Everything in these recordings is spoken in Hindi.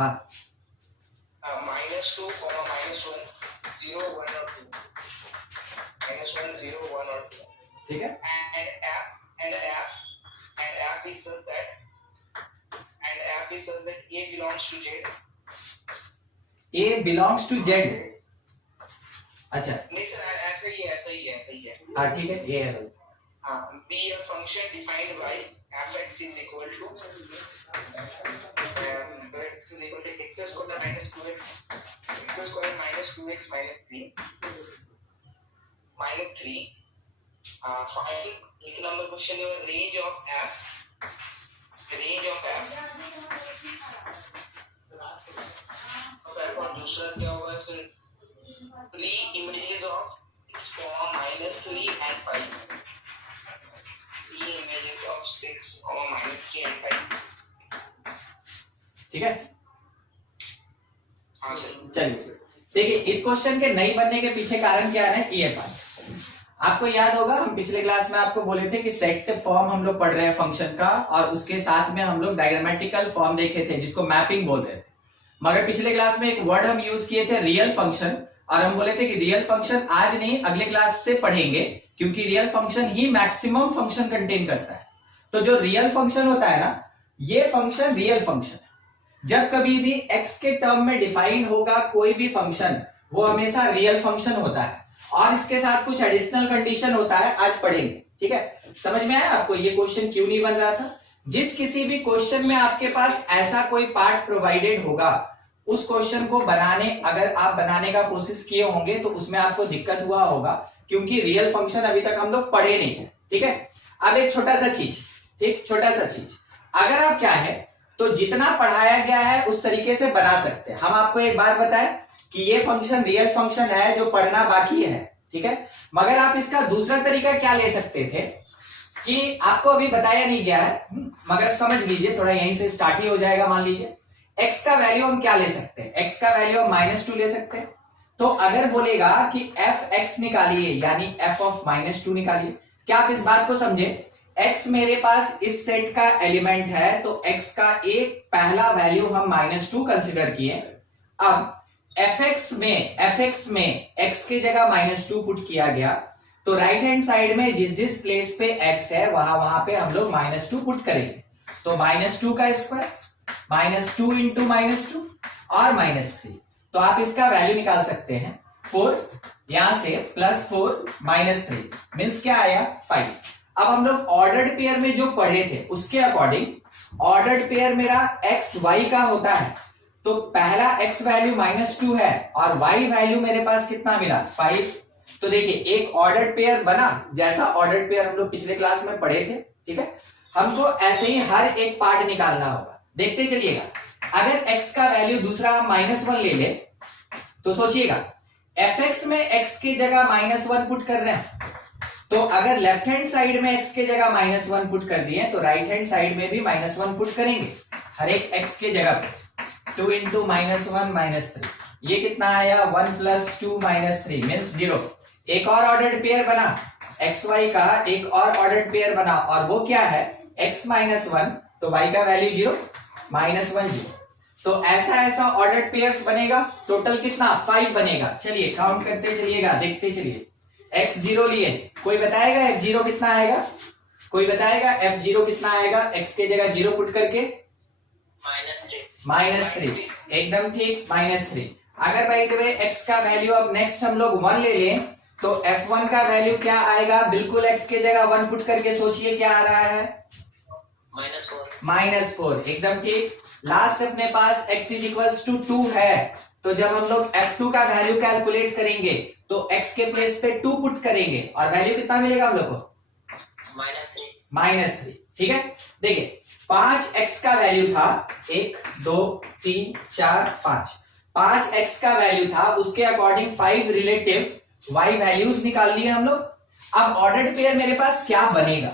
हाँ -2, -1, 0, 1 और 2, -1, 0, 1 और 2, ठीक है। and f is such that A belongs to Z. A belongs to Z। अच्छा नहीं सर, ऐसा ही है। हाँ ठीक है, ये है। हाँ, be a function defined by fx is equal to x square minus 2x minus 3 find एक नंबर क्वेश्चन है range of f और दूसरा क्या होगा sir, 3 images of x, -3 and 5, 3 images of 6, -3 and 5। ठीक है, हाँ सर। चलिए देखिए, इस क्वेश्चन के नहीं बनने के पीछे कारण क्या है, ये पार्ट आपको याद होगा। हम पिछले क्लास में आपको बोले थे कि सेट फॉर्म हम लोग पढ़ रहे हैं फंक्शन का, और उसके साथ में हम लोग डायग्रामेटिकल फॉर्म देखे थे जिसको मैपिंग बोल रहे थे। मगर पिछले क्लास में एक वर्ड हम यूज किए थे, रियल फंक्शन, और हम बोले थे कि रियल फंक्शन आज नहीं अगले क्लास से पढ़ेंगे, क्योंकि रियल फंक्शन ही मैक्सिमम फंक्शन कंटेन करता है। तो जो रियल फंक्शन होता है ना, ये फंक्शन रियल फंक्शन है। जब कभी भी x के टर्म में डिफाइंड होगा कोई भी फंक्शन, वो हमेशा रियल फंक्शन होता है, और इसके साथ कुछ एडिशनल कंडीशन होता है, आज पढ़ेंगे। ठीक है, समझ में आया आपको ये क्वेश्चन क्यों नहीं बन रहा था? जिस किसी भी क्वेश्चन में आपके पास ऐसा कोई पार्ट प्रोवाइडेड होगा, उस क्वेश्चन को अगर आप बनाने का कोशिश किए होंगे तो उसमें आपको दिक्कत हुआ होगा, क्योंकि रियल फंक्शन अभी तक हम लोग पढ़े नहीं है। ठीक है, अब एक छोटा सा चीज, अगर आप चाहे तो जितना पढ़ाया गया है उस तरीके से बना सकते हैं। हम आपको एक बात बताएं कि ये फंक्शन रियल फंक्शन है, जो पढ़ना बाकी है। ठीक है, मगर आप इसका दूसरा तरीका क्या ले सकते थे कि आपको अभी बताया नहीं गया है, मगर समझ लीजिए, थोड़ा यहीं से स्टार्ट ही हो जाएगा। मान लीजिए x का वैल्यू हम क्या ले सकते हैं, x का वैल्यू हम -2 ले सकते हैं। तो अगर बोलेगा कि f(x) निकालिए, यानी f ऑफ -2 निकालिए, क्या आप इस बात को समझे? x मेरे पास इस सेट का एलिमेंट है, तो x का एक पहला वैल्यू हम -2 कंसिडर किए। अब fx में x की जगह -2 पुट किया गया, तो राइट हैंड साइड में जिस प्लेस पे x है वहां पे हम लोग -2 पुट करेंगे। तो -2 का स्क्वायर, -2 इंटू -2 और -3, तो आप इसका वैल्यू निकाल सकते हैं 4, यहां से +4 -3 मीन्स क्या आया 5। अब हम लोग ऑर्डर्ड पेयर में जो पढ़े थे उसके अकॉर्डिंग, ऑर्डर्ड पेयर मेरा x y का होता है, तो पहला x वैल्यू -2 है और y वैल्यू मेरे पास कितना मिला 5। तो देखिए एक ऑर्डर्ड पेयर बना, जैसा ऑर्डर्ड पेयर हम लोग पिछले क्लास में पढ़े थे। ठीक है, हमको ऐसे ही हर एक पार्ट निकालना होगा, देखते चलिएगा। अगर x का वैल्यू दूसरा -1 ले ले, तो सोचिएगा fx में x की जगह -1 पुट कर रहे हैं, तो अगर लेफ्ट हैंड साइड में x की जगह -1 पुट कर दिए, तो राइट हैंड साइड में भी -1 पुट करेंगे हर एक x के जगह पे। 2 इंटू -1 -3, ये कितना आया 1 + 2 -3 मीन्स 0। एक और ऑर्डर्ड पेयर बना, एक्स वाई का एक और ऑर्डर्ड पेयर बना, और वो क्या है x -1, तो y का वैल्यू 0 -1 0। तो ऐसा ऑर्डर्ड पेयर्स बनेगा, टोटल कितना 5 बनेगा। चलिए काउंट करते चलिएगा, देखते चलिए। x0 लिए, कोई बताएगा f0 कितना आएगा? कोई बताएगा f0 कितना आएगा x के जगह 0 पुट करके? -3, एकदम ठीक, -3। अगर बाय द वे x का वैल्यू अब नेक्स्ट हम लोग 1 ले लें, तो f1 का वैल्यू क्या आएगा? बिल्कुल x के जगह 1 पुट करके सोचिए क्या आ रहा है? -4, एकदम ठीक। लास्ट अपने पास x = 2 है, तो जब हम लोग f2 का वैल्यू कैलकुलेट करेंगे तो x के प्लेस पे 2 पुट करेंगे, और वैल्यू कितना मिलेगा हम लोग को? -3। ठीक है, देखिए 5x का वैल्यू था 1 2 3 4 5 x का वैल्यू था, उसके अकॉर्डिंग 5 रिलेटिव y वैल्यूज निकाल लिए हम लोग। अब ऑर्डर्ड पेयर मेरे पास क्या बनेगा?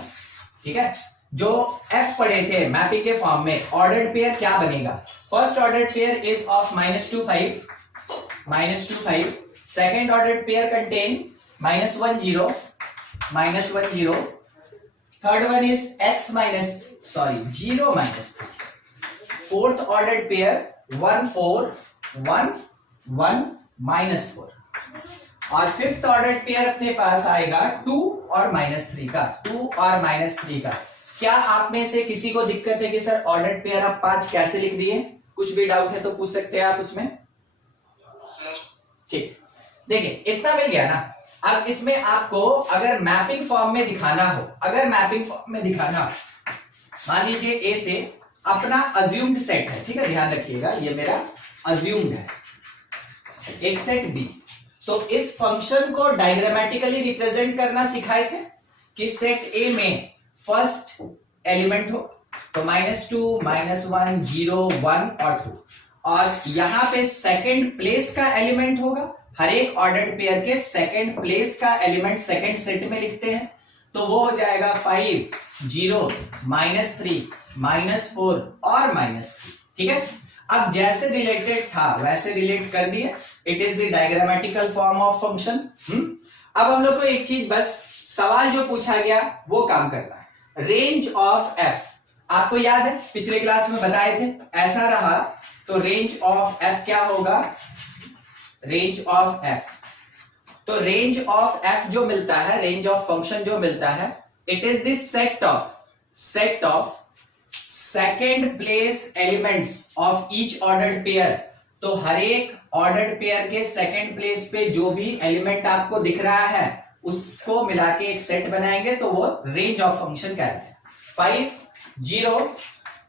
ठीक है, जो f पढ़े थे मैपिंग के फॉर्म में, ऑर्डर्ड पेयर क्या बनेगा? First ordered pair is of -2 5, second ordered pair contain -1 0, third one is 0 -3, fourth ordered pair 1 4 1 1 -4। और फिफ्थ ऑर्डर पेयर अपने पास आएगा 2 और -3 का, 2 और -3 का। क्या आप में से किसी को दिक्कत है कि सर ऑर्डर पेयर आप 5 कैसे लिख दिए? कुछ भी डाउट है तो पूछ सकते हैं आप उसमें। ठीक, देखिए इतना मिल गया ना। अब इसमें आपको अगर मैपिंग फॉर्म में दिखाना हो, मान लीजिए ए से अपना अज्यूम्ड सेट है, ठीक है, ध्यान रखिएगा ये मेरा अज्यूम्ड है, एक सेट बी। तो इस फंक्शन को डायग्रामेटिकली रिप्रेजेंट करना सिखाए थे कि सेट ए में फर्स्ट एलिमेंट हो तो -2 -1 0 1 और 2, और यहां पे सेकंड प्लेस का एलिमेंट होगा। हर एक ऑर्डर्ड पेयर के सेकंड प्लेस का एलिमेंट सेकंड सेट में लिखते हैं, तो वो हो जाएगा 5 0 -3 -4 और -3। ठीक है, अब जैसे रिलेटेड था वैसे रिलेट कर दिए। It is the diagrammatical form of function. अब हम लोग को एक चीज, बस सवाल जो पूछा गया वो काम करना है। रेंज ऑफ एफ आपको याद है, पिछले क्लास में बताए थे, ऐसा रहा तो रेंज ऑफ एफ क्या होगा? रेंज ऑफ एफ, तो रेंज ऑफ एफ जो मिलता है, रेंज ऑफ फंक्शन जो मिलता है, it is this set of second place elements of each ordered pair. तो हर एक ऑर्डर्ड पेयर के सेकेंड प्लेस पे जो भी एलिमेंट आपको दिख रहा है उसको मिला के एक सेट बनाएंगे तो वो रेंज ऑफ फंक्शन कहलाता है। 5 0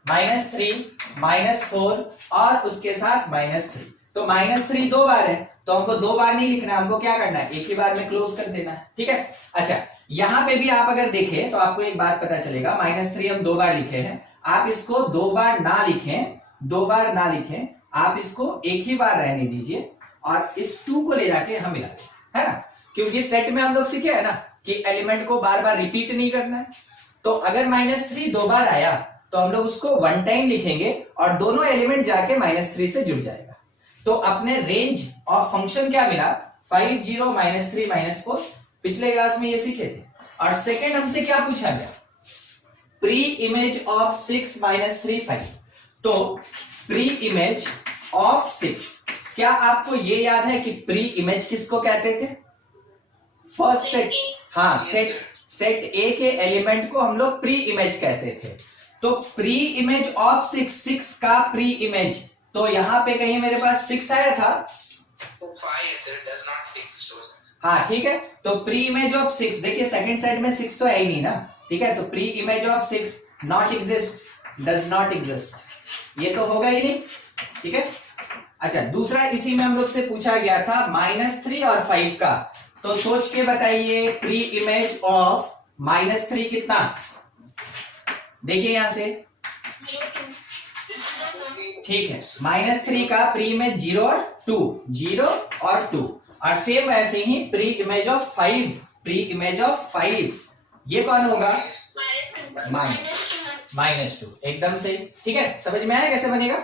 -3 -4 और उसके साथ -3। तो -3 दो बार है तो हमको दो बार नहीं लिखना, हमको क्या करना है, एक ही बार में क्लोज कर देना है। ठीक है, अच्छा यहां पे भी आप अगर देखें तो आपको एक बात पता चलेगा, -3 हम दो बार लिखे हैं। आप इसको दो बार ना लिखें, आप इसको एक ही बार रहने दीजिए और इस 2 को ले जाके हम मिला दें, है ना, क्योंकि सेट में हम लोग सीखे है ना कि एलिमेंट को बार बार रिपीट नहीं करना है। तो अगर -3 दो बार आया तो हम लोग उसको वन टाइम लिखेंगे और दोनों एलिमेंट जाके -3 से जुड़ जाएगा। तो अपने रेंज ऑफ फंक्शन क्या मिला? 5 0 -3 -4, पिछले क्लास में ये सीखे थे। और सेकेंड हमसे क्या पूछा गया? Pre image of 6 -3 5। तो प्री इमेज ऑफ 6, क्या आपको ये याद है कि प्री इमेज किसको कहते थे? फर्स्ट सेट, हाँ, सेट ए के एलिमेंट को हम लोग प्री इमेज कहते थे। तो प्री इमेज ऑफ 6 का प्री इमेज, तो यहां पे कहीं मेरे पास 6 आया था, हाँ ठीक है। तो प्री इमेज ऑफ 6, देखिए सेकंड सेट में 6 तो है ही नहीं ना, ठीक है। तो pre image of 6 not exist, does not exist, ये तो होगा ही नहीं। ठीक है, अच्छा दूसरा इसी में हम लोग से पूछा गया था -3 और 5 का। तो सोच के बताइए प्री इमेज ऑफ -3 कितना? देखिए यहां से, ठीक है, -3 का प्री इमेज 0 और 2, 0 और 2। और सेम वैसे ही प्री इमेज ऑफ 5, ये कौन होगा? -2, एकदम से। ठीक है, समझ में आया कैसे बनेगा?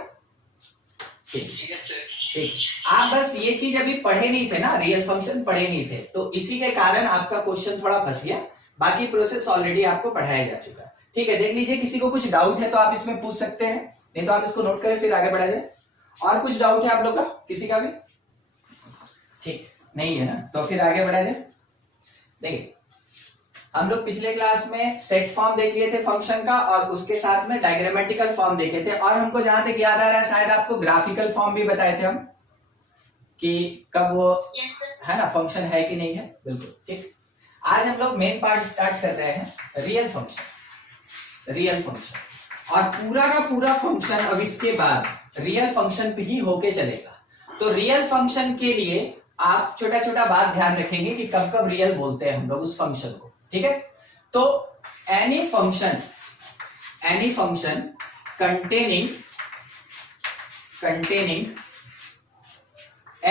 ठीक, आप बस ये चीज अभी पढ़े नहीं थे ना, रियल फंक्शन पढ़े नहीं थे, तो इसी के कारण आपका क्वेश्चन थोड़ा फंस गया। बाकी प्रोसेस ऑलरेडी आपको पढ़ाया जा चुका है। ठीक है, देख लीजिए, किसी को कुछ डाउट है तो आप इसमें पूछ सकते हैं, नहीं तो आप इसको नोट करें फिर आगे बढ़ा जाए। और कुछ डाउट है आप लोग का, किसी का भी? ठीक, नहीं है ना, तो फिर आगे बढ़ा जाए। देखिए हम लोग पिछले क्लास में सेट फॉर्म देख लिए थे फंक्शन का, और उसके साथ में डायग्रामेटिकल फॉर्म देखे थे, और हमको जहां तक याद आ रहा है शायद आपको ग्राफिकल फॉर्म भी बताए थे हम कि कब वो है ना फंक्शन है कि नहीं है। बिल्कुल ठीक, आज हम लोग मेन पार्ट स्टार्ट कर रहे हैं, रियल फंक्शन। और पूरा का पूरा फंक्शन अब इसके बाद रियल फंक्शन पे ही होके चलेगा। तो रियल फंक्शन के लिए आप छोटा छोटा बात ध्यान रखेंगे कि कब कब रियल बोलते हैं हम लोग उस फंक्शन को। ठीक है, तो एनी फंक्शन containing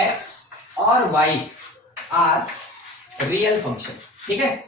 x और y आर रियल फंक्शन। ठीक है,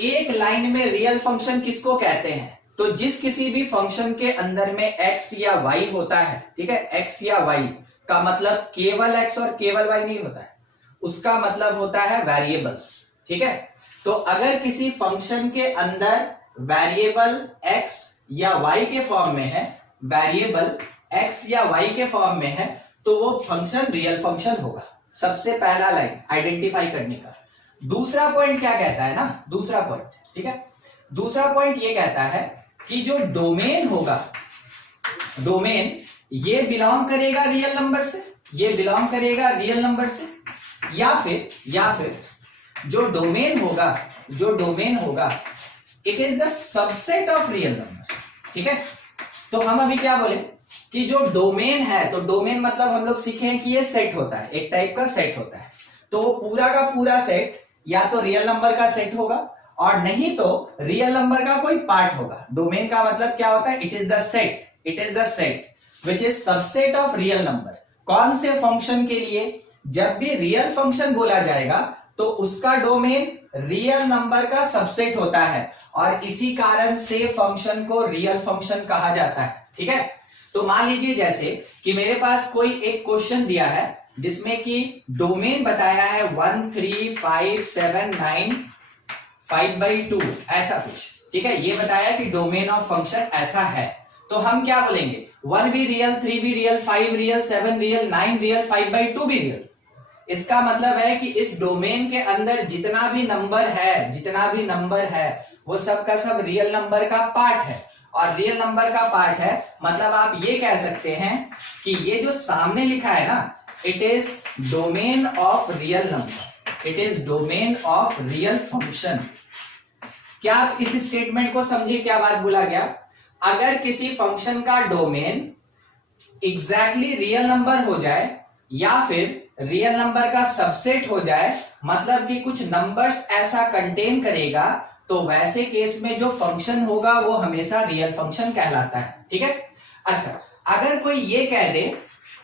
एक लाइन में रियल फंक्शन किसको कहते हैं? तो जिस किसी भी फंक्शन के अंदर में x या y होता है, ठीक है, x या y का मतलब केवल x और केवल y नहीं होता है, उसका मतलब होता है वेरिएबल्स। ठीक है, तो अगर किसी फंक्शन के अंदर वेरिएबल x या y के फॉर्म में है वेरिएबल x या y के फॉर्म में है तो वो फंक्शन रियल फंक्शन होगा। सबसे पहला लाइन आइडेंटिफाई करने का। दूसरा पॉइंट क्या कहता है ना, दूसरा पॉइंट, ठीक है, दूसरा पॉइंट ये कहता है कि जो डोमेन होगा, डोमेन ये बिलोंग करेगा रियल नंबर से, ये बिलोंग करेगा रियल नंबर से, या फिर जो डोमेन होगा, जो डोमेन होगा it is the subset of real number. ठीक है, तो हम अभी क्या बोले कि जो डोमेन है, तो डोमेन मतलब हम लोग सीखे हैं कि ये सेट होता है, एक टाइप का सेट होता है। तो वो पूरा का पूरा सेट या तो रियल नंबर का सेट होगा और नहीं तो रियल नंबर का कोई पार्ट होगा। डोमेन का मतलब क्या होता है, it is the set, it is the set which is subset of real number. कौन से फंक्शन के लिए, जब भी रियल फंक्शन बोला जाएगा तो उसका डोमेन रियल नंबर का सबसेट होता है और इसी कारण से फंक्शन को रियल फंक्शन कहा जाता है। ठीक है, तो मान लीजिए जैसे कि मेरे पास कोई एक क्वेश्चन दिया है जिसमें कि डोमेन बताया है 1 3 5 7 9 5/2 ऐसा कुछ। ठीक है, ये बताया कि डोमेन ऑफ फंक्शन ऐसा है, तो हम क्या बोलेंगे, 1 भी रियल, 3 भी रियल, 5 रियल, 7 रियल, 9 रियल, 5/2 भी रियल। इसका मतलब है कि इस डोमेन के अंदर जितना भी नंबर है, जितना भी नंबर है वो सब का सब रियल नंबर का पार्ट है। और रियल नंबर का पार्ट है मतलब आप ये कह सकते हैं कि ये जो सामने लिखा है ना, it is domain of real number, it is domain of real function. क्या आप इस स्टेटमेंट को समझिए, क्या बात बोला गया, अगर किसी फंक्शन का डोमेन एग्जैक्टली रियल नंबर हो जाए या फिर रियल नंबर का सबसेट हो जाए, मतलब कि कुछ नंबर्स ऐसा कंटेन करेगा, तो वैसे केस में जो फंक्शन होगा वो हमेशा रियल फंक्शन कहलाता है। ठीक है, अच्छा, अगर कोई ये कह दे,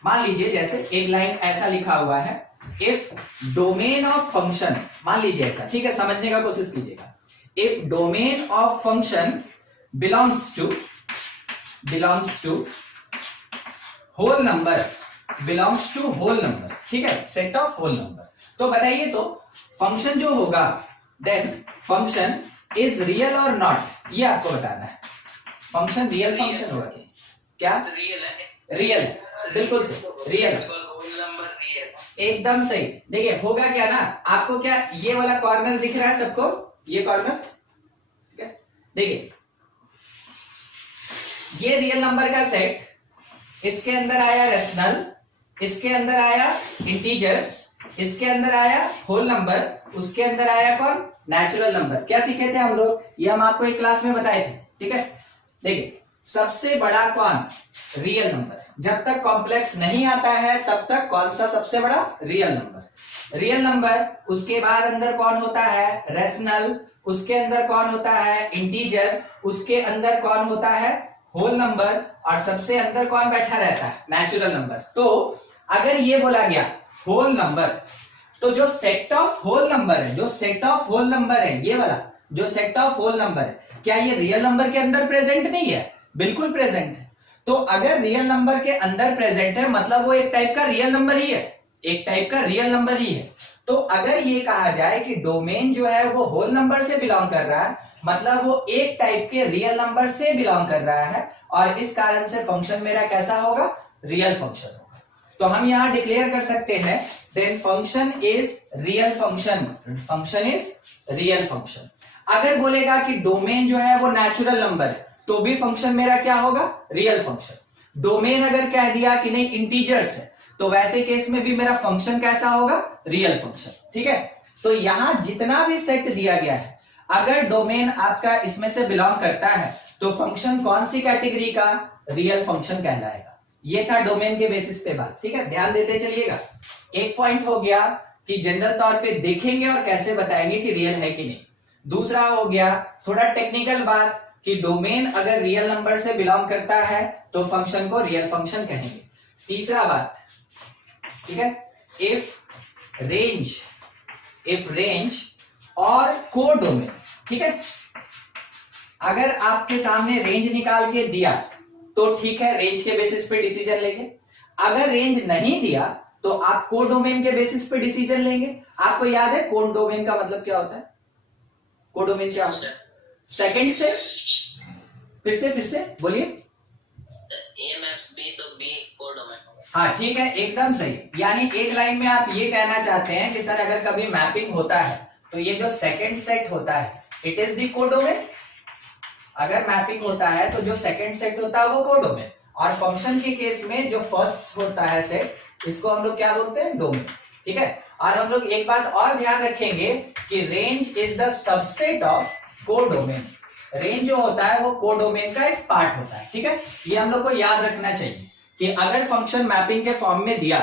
मान लीजिए जैसे एक लाइन ऐसा लिखा हुआ है, इफ डोमेन ऑफ फंक्शन, मान लीजिए ऐसा, ठीक है, समझने का कोशिश कीजिएगा, if domain of function belongs to whole number, belongs to whole number, ठीक है, सेट ऑफ होल नंबर, तो बताइए तो फंक्शन जो होगा, देन फंक्शन इज रियल और नॉट, ये आपको बताना है। फंक्शन रियल फंक्शन होगा क्या? रियल है, रियल है, बिल्कुल सही, रियल है, एकदम सही। देखिए होगा क्या ना, आपको क्या ये वाला कॉर्नर दिख रहा है सबको, ये कॉर्नर, ठीक है, देखिए ये रियल नंबर का सेट, इसके अंदर आया रेशनल, इसके अंदर आया इंटीजर्स, इसके अंदर आया होल नंबर, उसके अंदर आया कौन, नेचुरल नंबर। क्या सीखे थे हम लोग, ये हम आपको एक क्लास में बताए थे। ठीक है, देखिए सबसे बड़ा कौन, रियल नंबर। जब तक कॉम्प्लेक्स नहीं आता है तब तक कौन सा सबसे बड़ा, रियल नंबर। रियल नंबर, उसके बाद अंदर कौन होता है, रेशनल, उसके अंदर कौन होता है, इंटीजर, उसके अंदर कौन होता है, होल नंबर, और सबसे अंदर कौन बैठा रहता है, नेचुरल नंबर। तो अगर ये बोला गया होल नंबर, तो जो सेट ऑफ होल नंबर है, जो सेट ऑफ होल नंबर है, ये वाला जो सेट ऑफ होल नंबर है, क्या ये रियल नंबर के अंदर प्रेजेंट नहीं है? बिल्कुल प्रेजेंट है। तो अगर रियल नंबर के अंदर प्रेजेंट है मतलब वो एक टाइप का रियल नंबर ही है, एक टाइप का रियल नंबर ही है। तो अगर ये कहा जाए कि डोमेन जो है वो होल नंबर से बिलोंग कर रहा है, मतलब वो एक टाइप के रियल नंबर से बिलोंग कर रहा है, और इस कारण से फंक्शन मेरा कैसा होगा, रियल फंक्शन होगा। तो हम यहां डिक्लेयर कर सकते हैं, then function is real function, function is real function. अगर बोलेगा कि डोमेन जो है वो नेचुरल नंबर है, तो भी फंक्शन मेरा क्या होगा, रियल फंक्शन। डोमेन अगर कह दिया कि नहीं इंटीजर्स है, तो वैसे केस में भी मेरा फंक्शन कैसा होगा, रियल फंक्शन। ठीक है, तो यहां जितना भी सेट दिया गया है, अगर डोमेन आपका इसमें से बिलोंग करता है तो फंक्शन कौन सी कैटेगरी का, रियल फंक्शन कहलाएगा। ये था डोमेन के बेसिस पे बात। ठीक है, ध्यान देते चलिएगा। एक पॉइंट हो गया कि जनरल तौर पे देखेंगे और कैसे बताएंगे कि रियल है कि नहीं। दूसरा हो गया थोड़ा टेक्निकल बात कि डोमेन अगर रियल नंबर से बिलोंग करता है तो फंक्शन को रियल फंक्शन कहेंगे। तीसरा बात, ठीक है, इफ रेंज और कोडोमेन। ठीक है, अगर आपके सामने रेंज निकाल के दिया तो ठीक है, रेंज के बेसिस पे डिसीजन लेंगे। अगर रेंज नहीं दिया तो आप कोडोमेन के बेसिस पे डिसीजन लेंगे। आपको याद है कोडोमेन का मतलब क्या होता है, कोडोमेन क्या होता है, सेकंड से, फिर से बोलिए, बी तो बी कोडोमेन होगा। हाँ ठीक है, एकदम सही। यानी एक लाइन में आप ये कहना चाहते हैं कि सर अगर कभी मैपिंग होता है तो ये जो सेकंड सेट होता है इट इज द कोडोमेन। अगर मैपिंग होता है तो जो सेकंड सेट होता है वो कोडोमेन, और फंक्शन के केस में जो फर्स्ट होता है सेट इसको हम लोग क्या बोलते हैं, डोमेन। ठीक है, और हम लोग एक बात और ध्यान रखेंगे कि range is the subset of codomain. Range जो होता है वो कोडोमेन का एक पार्ट होता है। ठीक है, ये हम लोग को याद रखना चाहिए कि अगर फंक्शन मैपिंग के फॉर्म में दिया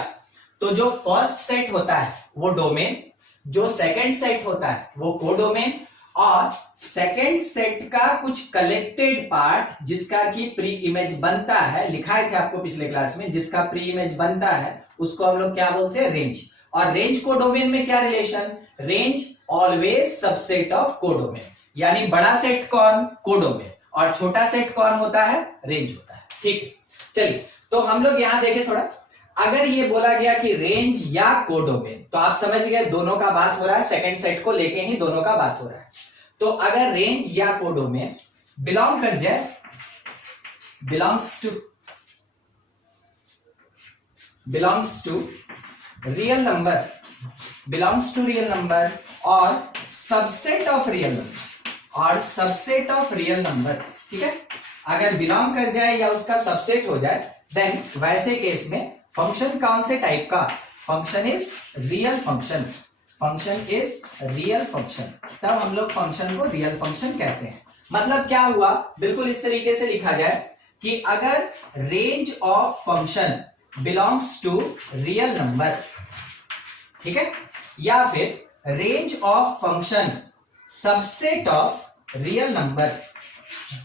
तो जो फर्स्ट सेट होता है वो डोमेन, जो सेकंड सेट होता है वो कोडोमेन, और सेकंड सेट का कुछ कलेक्टेड पार्ट जिसका की प्री इमेज बनता है, लिखाए थे आपको पिछले क्लास में, जिसका प्री इमेज बनता है उसको हम लोग क्या बोलते हैं, रेंज। और रेंज कोडोमेन में क्या relation, range always subset of codomain. यानी बड़ा सेट कौन, कोडोमेन, और छोटा सेट कौन होता है, रेंज होता है। ठीक है, चलिए तो हम लोग यहां देखें थोड़ा, अगर ये बोला गया कि रेंज या कोडोमेन तो आप समझ गए दोनों का बात हो रहा है, सेकंड सेट को लेके ही दोनों का बात हो रहा है। तो अगर रेंज या कोडोमेन बिलोंग कर जाए, belongs to real number, belongs to real number और सबसेट ऑफ रियल नंबर, और सबसेट ऑफ रियल नंबर। ठीक है, अगर बिलोंग कर जाए या उसका सबसेट हो जाए देन वैसे केस में फंक्शन कौन से टाइप का, function is real function, function is real function. तब हम लोग फंक्शन को रियल फंक्शन कहते हैं। मतलब क्या हुआ, बिल्कुल इस तरीके से लिखा जाए कि अगर range of function belongs to real number, ठीक है, या फिर range of function subset of real number,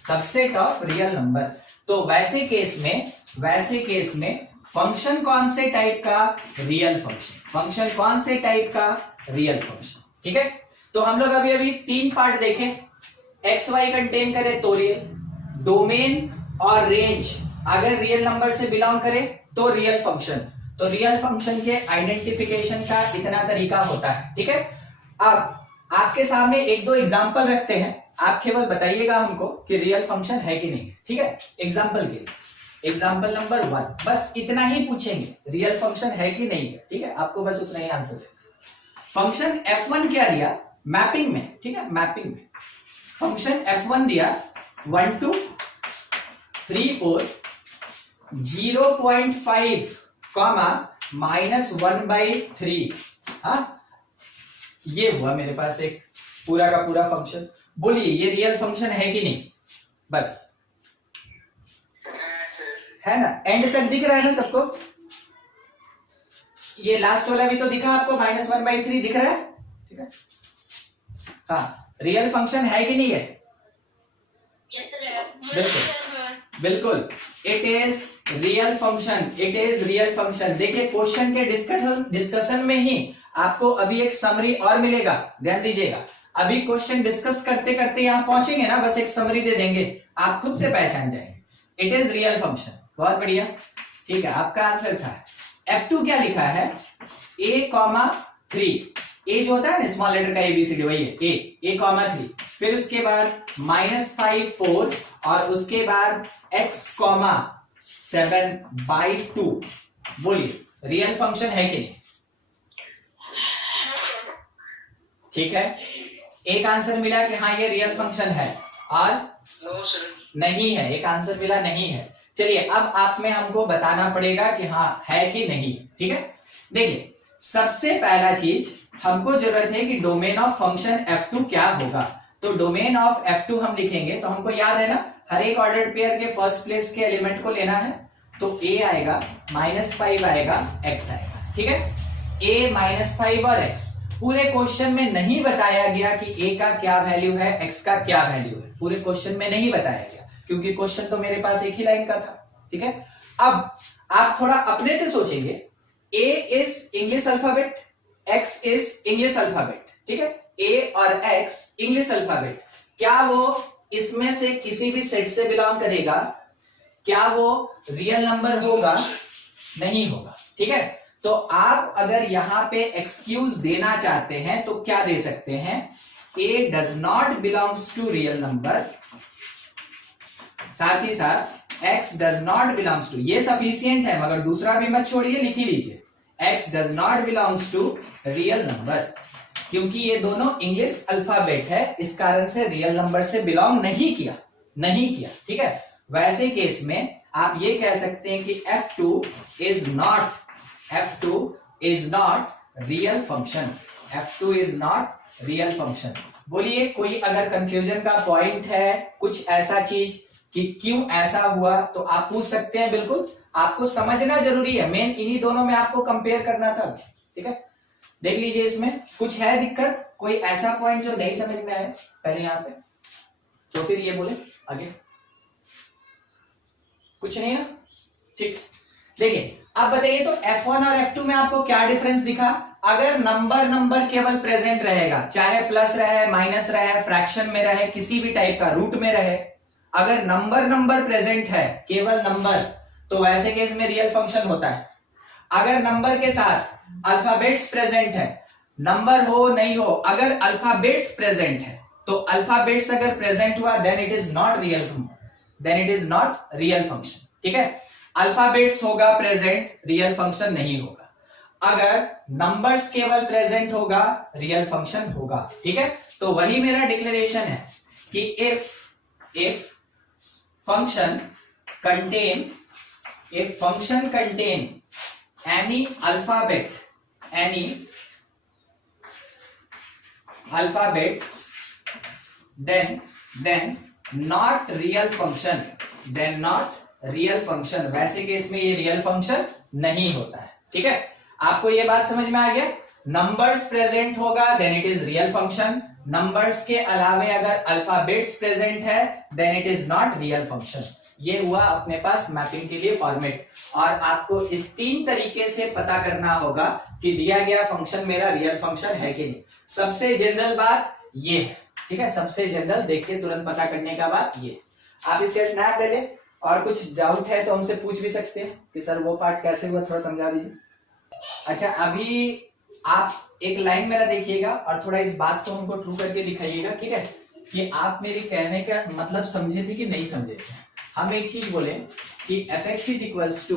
subset of real number, तो वैसे केस में फंक्शन कौन से टाइप का, रियल फंक्शन, फंक्शन कौन से टाइप का, रियल फंक्शन। ठीक है, तो हम लोग अभी तीन पार्ट देखें, एक्स वाई कंटेन करे तो रियल, डोमेन और रेंज अगर रियल नंबर से बिलोंग करे तो रियल फंक्शन। तो रियल फंक्शन के आइडेंटिफिकेशन का इतना तरीका होता है। ठीक है, अब आपके सामने एक दो एग्जांपल रखते हैं, आप केवल बताइएगा हमको कि रियल फंक्शन है कि नहीं। ठीक है, एग्जांपल के लिए एग्जाम्पल नंबर 1, बस इतना ही पूछेंगे, रियल फंक्शन है कि नहीं है। ठीक है, आपको बस उतना ही आंसर देना। फंक्शन f1 क्या दिया मैपिंग में, ठीक है, मैपिंग में फंक्शन f1 दिया 1 2 3 4 0.5 कॉमा -1/3। हाँ, ये हुआ मेरे पास एक पूरा का पूरा फंक्शन। बोलिए ये रियल फंक्शन है कि नहीं, बस है ना, एंड तक दिख रहा है ना सबको, ये लास्ट वाला भी तो दिखा आपको, -1/3 दिख रहा है। ठीक है, हाँ, रियल फंक्शन है कि नहीं है, बिल्कुल बिल्कुल, it is real function, it is real function. देखिए क्वेश्चन के डिस्कशन में ही आपको अभी एक समरी और मिलेगा, ध्यान दीजिएगा। अभी क्वेश्चन डिस्कस करते करते यहां पहुंचेंगे ना, बस एक समरी दे देंगे, आप खुद से पहचान जाएंगे। इट इज रियल फंक्शन, बहुत बढ़िया। ठीक है, आपका आंसर था F2 क्या लिखा है, a,3, ए जो होता है ना स्मॉल लेटर का ABCD, वही है a,3, फिर उसके बाद -5 4 और उसके बाद x,7/2। बोलिए रियल फंक्शन है कि नहीं, ठीक है, एक आंसर मिला कि हाँ ये रियल फंक्शन है, और नो सर नहीं है, एक आंसर मिला नहीं है। चलिए अब आप में हमको बताना पड़ेगा कि हाँ है कि नहीं। ठीक है, देखिए सबसे पहला चीज हमको जरूरत है कि डोमेन ऑफ फंक्शन f2 क्या होगा। तो डोमेन ऑफ f2 हम लिखेंगे तो हमको याद है ना, हर एक ऑर्डर्ड पेयर के फर्स्ट प्लेस के एलिमेंट को लेना है। तो a आएगा, -5 आएगा, x आएगा। ठीक है, a -5 और x। पूरे क्वेश्चन में नहीं बताया गया कि a का क्या वैल्यू है, x का क्या वैल्यू है, पूरे क्वेश्चन में नहीं बताया गया क्योंकि क्वेश्चन तो मेरे पास एक ही लाइन का था। ठीक है, अब आप थोड़ा अपने से सोचेंगे, a is English alphabet, x is English alphabet. ठीक है, a और x इंग्लिश अल्फाबेट, क्या वो इसमें से किसी भी सेट से बिलोंग करेगा, क्या वो रियल नंबर होगा, नहीं होगा। ठीक है, तो आप अगर यहां पे एक्सक्यूज देना चाहते हैं तो क्या दे सकते हैं, a does not belongs to real number, साथ ही साथ x does not belongs to, ये सफिशियंट है मगर दूसरा भी मत छोड़िए, लिख ही लीजिए, x does not belongs to real number, क्योंकि ये दोनों इंग्लिश अल्फाबेट है, इस कारण से रियल नंबर से बिलोंग नहीं किया, ठीक है। वैसे केस में आप ये कह सकते हैं कि f2 is not real function, f2 is not real function. बोलिए कोई अगर कंफ्यूजन का पॉइंट है, कुछ ऐसा चीज कि क्यों ऐसा हुआ, तो आप पूछ सकते हैं, बिल्कुल आपको समझना जरूरी है, मेन इन्हीं दोनों में आपको कंपेयर करना था, ठीक है। देख लीजिए इसमें कुछ है दिक्कत, कोई ऐसा पॉइंट जो नहीं समझ में आया पहले यहां पे, तो फिर ये बोले आगे, कुछ नहीं ना, ठीक। देखिए अब बताइए तो F1 और F2 में आपको क्या डिफरेंस दिखा, अगर नंबर केवल प्रेजेंट रहेगा, चाहे प्लस रहे, माइनस रहे, फ्रैक्शन में रहे, किसी भी टाइप का रूट में रहे, अगर नंबर प्रेजेंट है, केवल नंबर, तो वैसे केस में रियल फंक्शन होता है। अगर नंबर के साथ अल्फाबेट्स प्रेजेंट है, नंबर हो नहीं हो, अगर अल्फाबेट्स प्रेजेंट है, तो अल्फाबेट्स अगर प्रेजेंट हुआ then it is not real function, ठीक है। अल्फाबेट्स होगा प्रेजेंट, रियल फंक्शन नहीं होगा। अगर नंबर्स केवल प्रेजेंट होगा, रियल फंक्शन होगा, ठीक है। तो वही मेरा डिक्लेरेशन है कि if function contain any alphabets then not real function, वैसे केस में ये रियल फंक्शन नहीं होता है, ठीक है। आपको ये बात समझ में आ गया, नंबर्स प्रेजेंट होगा then it is real function, numbers के अलावे अगर अल्फाबेट्स प्रेजेंट है then it is not real function. ये हुआ अपने पास मैपिंग के लिए फॉर्मेट, और आपको इस 3 तरीके से पता करना होगा कि दिया गया फंक्शन मेरा रियल फंक्शन है कि नहीं। सबसे जनरल बात ये है, ठीक है, सबसे जनरल देखिए तुरंत पता करने का बात ये। आप इसका स्नैप ले लें, और कुछ डाउट है तो हमसे पूछ भी सकते हैं कि सर वो पार्ट कैसे हुआ, थोड़ा समझा दीजिए। अच्छा अभी आप एक लाइन मेरा देखिएगा और थोड़ा इस बात को हमको ट्रू करके दिखाइएगा, ठीक है, कि आप मेरे कहने का मतलब समझे थे कि नहीं समझे थे। हम एक चीज बोले कि fx is equals to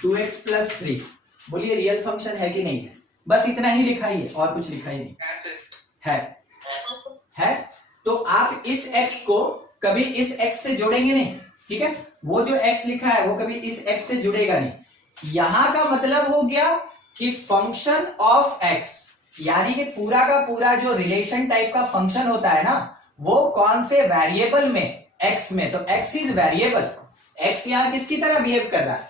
2x plus 3, बोलिए रियल फंक्शन है कि नहीं है, बस इतना ही लिखाइए और कुछ लिखाई नहीं है। तो आप इस x को कभी इस x से जोड़ेंगे नहीं, ठीक है, वो जो x लिखा है वो कभी इस x से जुड़ेगा नहीं। यहां का मतलब हो गया कि फंक्शन ऑफ x, यानी कि पूरा का पूरा जो रिलेशन टाइप का फंक्शन होता है ना, वो कौन से वेरिएबल में, x में, तो x इज वेरिएबल, x यहां किसकी तरह बिहेव कर रहा है,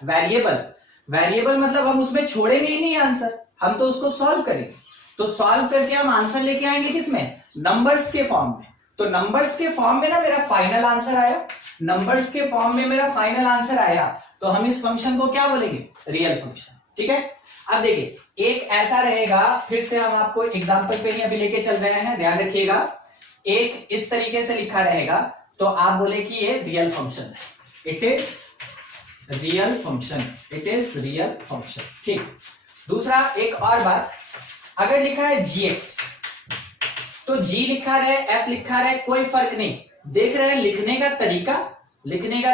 वेरिएबल मतलब हम उसमें छोड़ेंगे ही नहीं आंसर, हम तो उसको सॉल्व करेंगे। तो सॉल्व करके हम आंसर लेके आएंगे किसमें, नंबर्स के फॉर्म में। तो नंबर्स के फॉर्म में ना मेरा फाइनल आंसर आया, नंबर्स के फॉर्म में मेरा फाइनल आंसर आया, तो हम इस फंक्शन को क्या बोलेंगे, रियल फंक्शन, ठीक है। अब देखिए एक ऐसा रहेगा, फिर से हम आपको एग्जांपल पे ही अभी लेके चल रहे हैं, ध्यान रखिएगा। एक इस तरीके से लिखा रहेगा तो आप बोले कि ये रियल फंक्शन है, इट इज रियल फंक्शन, ठीक। दूसरा एक और बात, अगर लिखा है gx, तो g लिखा रहे, f लिखा रहे, कोई फर्क नहीं, देख रहे हैं लिखने का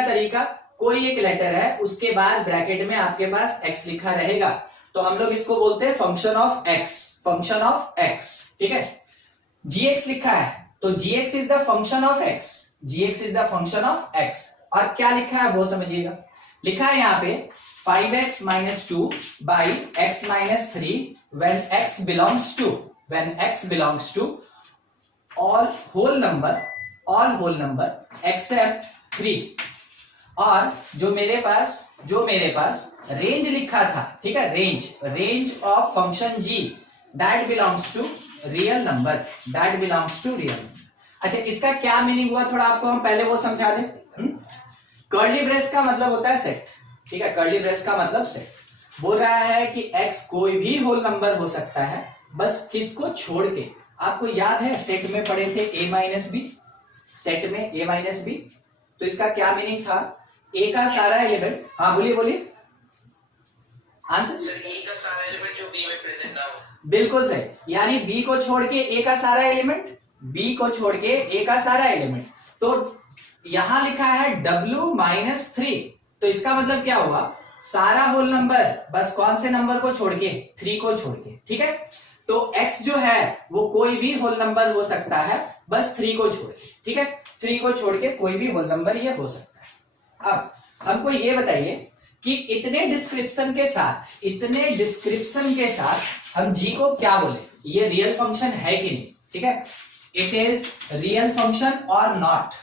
तरीका कोई एक लेटर है, उसके बाद ब्रैकेट में आपके पास x लिखा रहेगा, तो हम लोग इसको बोलते हैं फंक्शन ऑफ x, ठीक है। gx लिखा है तो gx is the function of x, और क्या लिखा है वो समझिएगा। लिखा है यहाँ पे 5x minus 2 by x minus 3 when x belongs to all whole number except 3, और जो मेरे पास रेंज लिखा था, ठीक है, range of function g that belongs to real number. अच्छा इसका क्या मीनिंग हुआ, थोड़ा आपको हम पहले वो समझा दें। कर्ली ब्रेस का मतलब होता है सेट, ठीक है, कर्ली ब्रेस का मतलब सेट। बोल रहा है कि x कोई भी होल नंबर हो सकता है, बस किसको छोड़ के। आपको याद है सेट में पढ़े थे a माइनस बी, सेट में a माइनस बी, तो इसका क्या मीनिंग था, a का सारा एलिमेंट, हाँ बोलिए आंसर। सर a का सारा एलिमेंट जो b में प्रेजेंट ना हो, बिल्कुल सही, यानी b को छोड़ के a का सारा एलिमेंट, तो यहां लिखा है W-3, तो इसका मतलब क्या हुआ, सारा होल नंबर बस कौन से नंबर को छोड़ के, 3 को छोड़ के, ठीक है। तो x जो है वो कोई भी होल नंबर हो सकता है, बस 3 को छोड़ के, ठीक है। 3 को छोड़ के कोई भी होल नंबर ये हो सकता है। अब हमको ये बताइए कि इतने डिस्क्रिप्शन के साथ हम g को क्या बोले, ये रियल फंक्शन है कि नहीं, ठीक है। इट इज रियल फंक्शन और नॉट।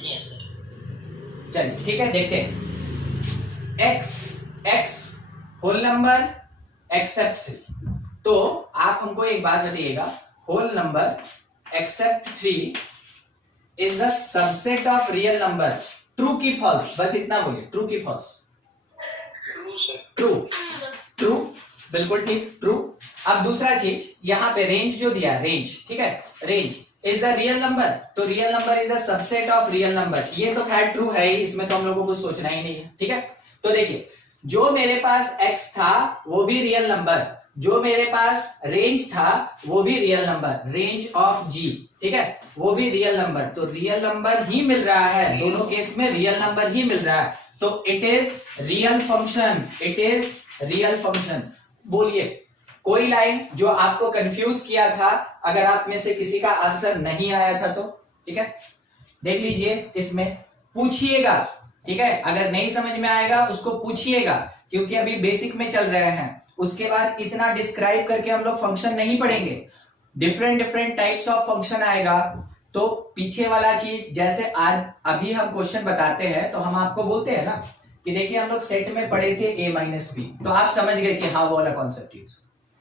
Yes, sir. चलिए ठीक है, देखते हैं। x होल नंबर एक्सेप्ट 3, तो आप हमको एक बात बताइएगा, whole number except 3 is the subset of real number, true की फॉल्स, बस इतना बोलिए, ट्रू की फॉल्स। True, sir. ट्रू, बिल्कुल ठीक, ट्रू। अब दूसरा चीज, यहां पे रेंज जो दिया, रेंज, ठीक है, range is the real number, तो real number is the subset of real number, ये तो खैर ट्रू है ही, इसमें तो हम लोगों को सोचना ही नहीं है, ठीक है। तो देखिए, जो मेरे पास x था वो भी रियल नंबर, जो मेरे पास रेंज था वो भी real number, range of g, ठीक है, वो भी रियल नंबर, तो रियल नंबर ही मिल रहा है, दोनों केस में रियल नंबर ही मिल रहा है, तो it is real function, it is real function. बोलिए कोई लाइन जो आपको कंफ्यूज किया था, अगर आप में से किसी का आंसर नहीं आया था तो, ठीक है, देख लीजिए, इसमें पूछिएगा, ठीक है, अगर नहीं समझ में आएगा उसको पूछिएगा, क्योंकि अभी बेसिक में चल रहे हैं, उसके बाद इतना डिस्क्राइब करके हम लोग फंक्शन नहीं पढ़ेंगे, डिफरेंट टाइप्स ऑफ फंक्शन आएगा, तो पीछे वाला चीज, जैसे आज अभी हम क्वेश्चन बताते हैं तो हम आपको बोलते हैं ना कि देखिए हम लोग सेट में पढ़े थे a-b, तो आप समझ गए कि हाँ वो वाला कॉन्सेप्ट यूज,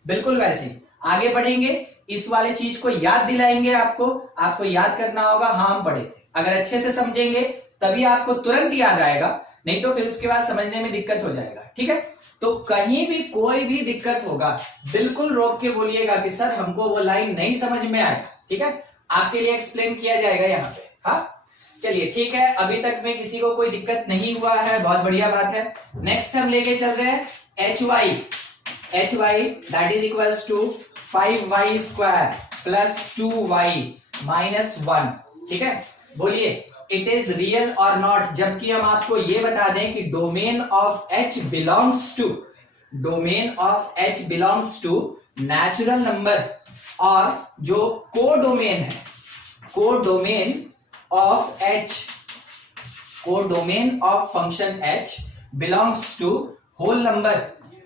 बिल्कुल वैसे ही आगे बढ़ेंगे, इस वाले चीज को याद दिलाएंगे, आपको याद करना होगा, हाँ हम पढ़े थे, अगर अच्छे से समझेंगे तभी आपको तुरंत याद आएगा, नहीं तो फिर उसके बाद समझने में दिक्कत हो जाएगा, ठीक है। तो कहीं भी कोई भी दिक्कत होगा, बिल्कुल रोक के बोलिएगा कि सर हमको वो लाइन नहीं समझ में आया, ठीक है, आपके लिए एक्सप्लेन किया जाएगा यहाँ पे। हाँ चलिए ठीक है, अभी तक में किसी को कोई दिक्कत नहीं हुआ है, बहुत बढ़िया बात है। नेक्स्ट हम लेके चल रहे हैं hy that is equals to 5y square plus 2y minus 1, ठीक है। बोलिए इट इज रियल और नॉट, जबकि हम आपको ये बता दें कि domain of h belongs to natural number, और जो कोडोमेन है, codomain of function h belongs to whole number,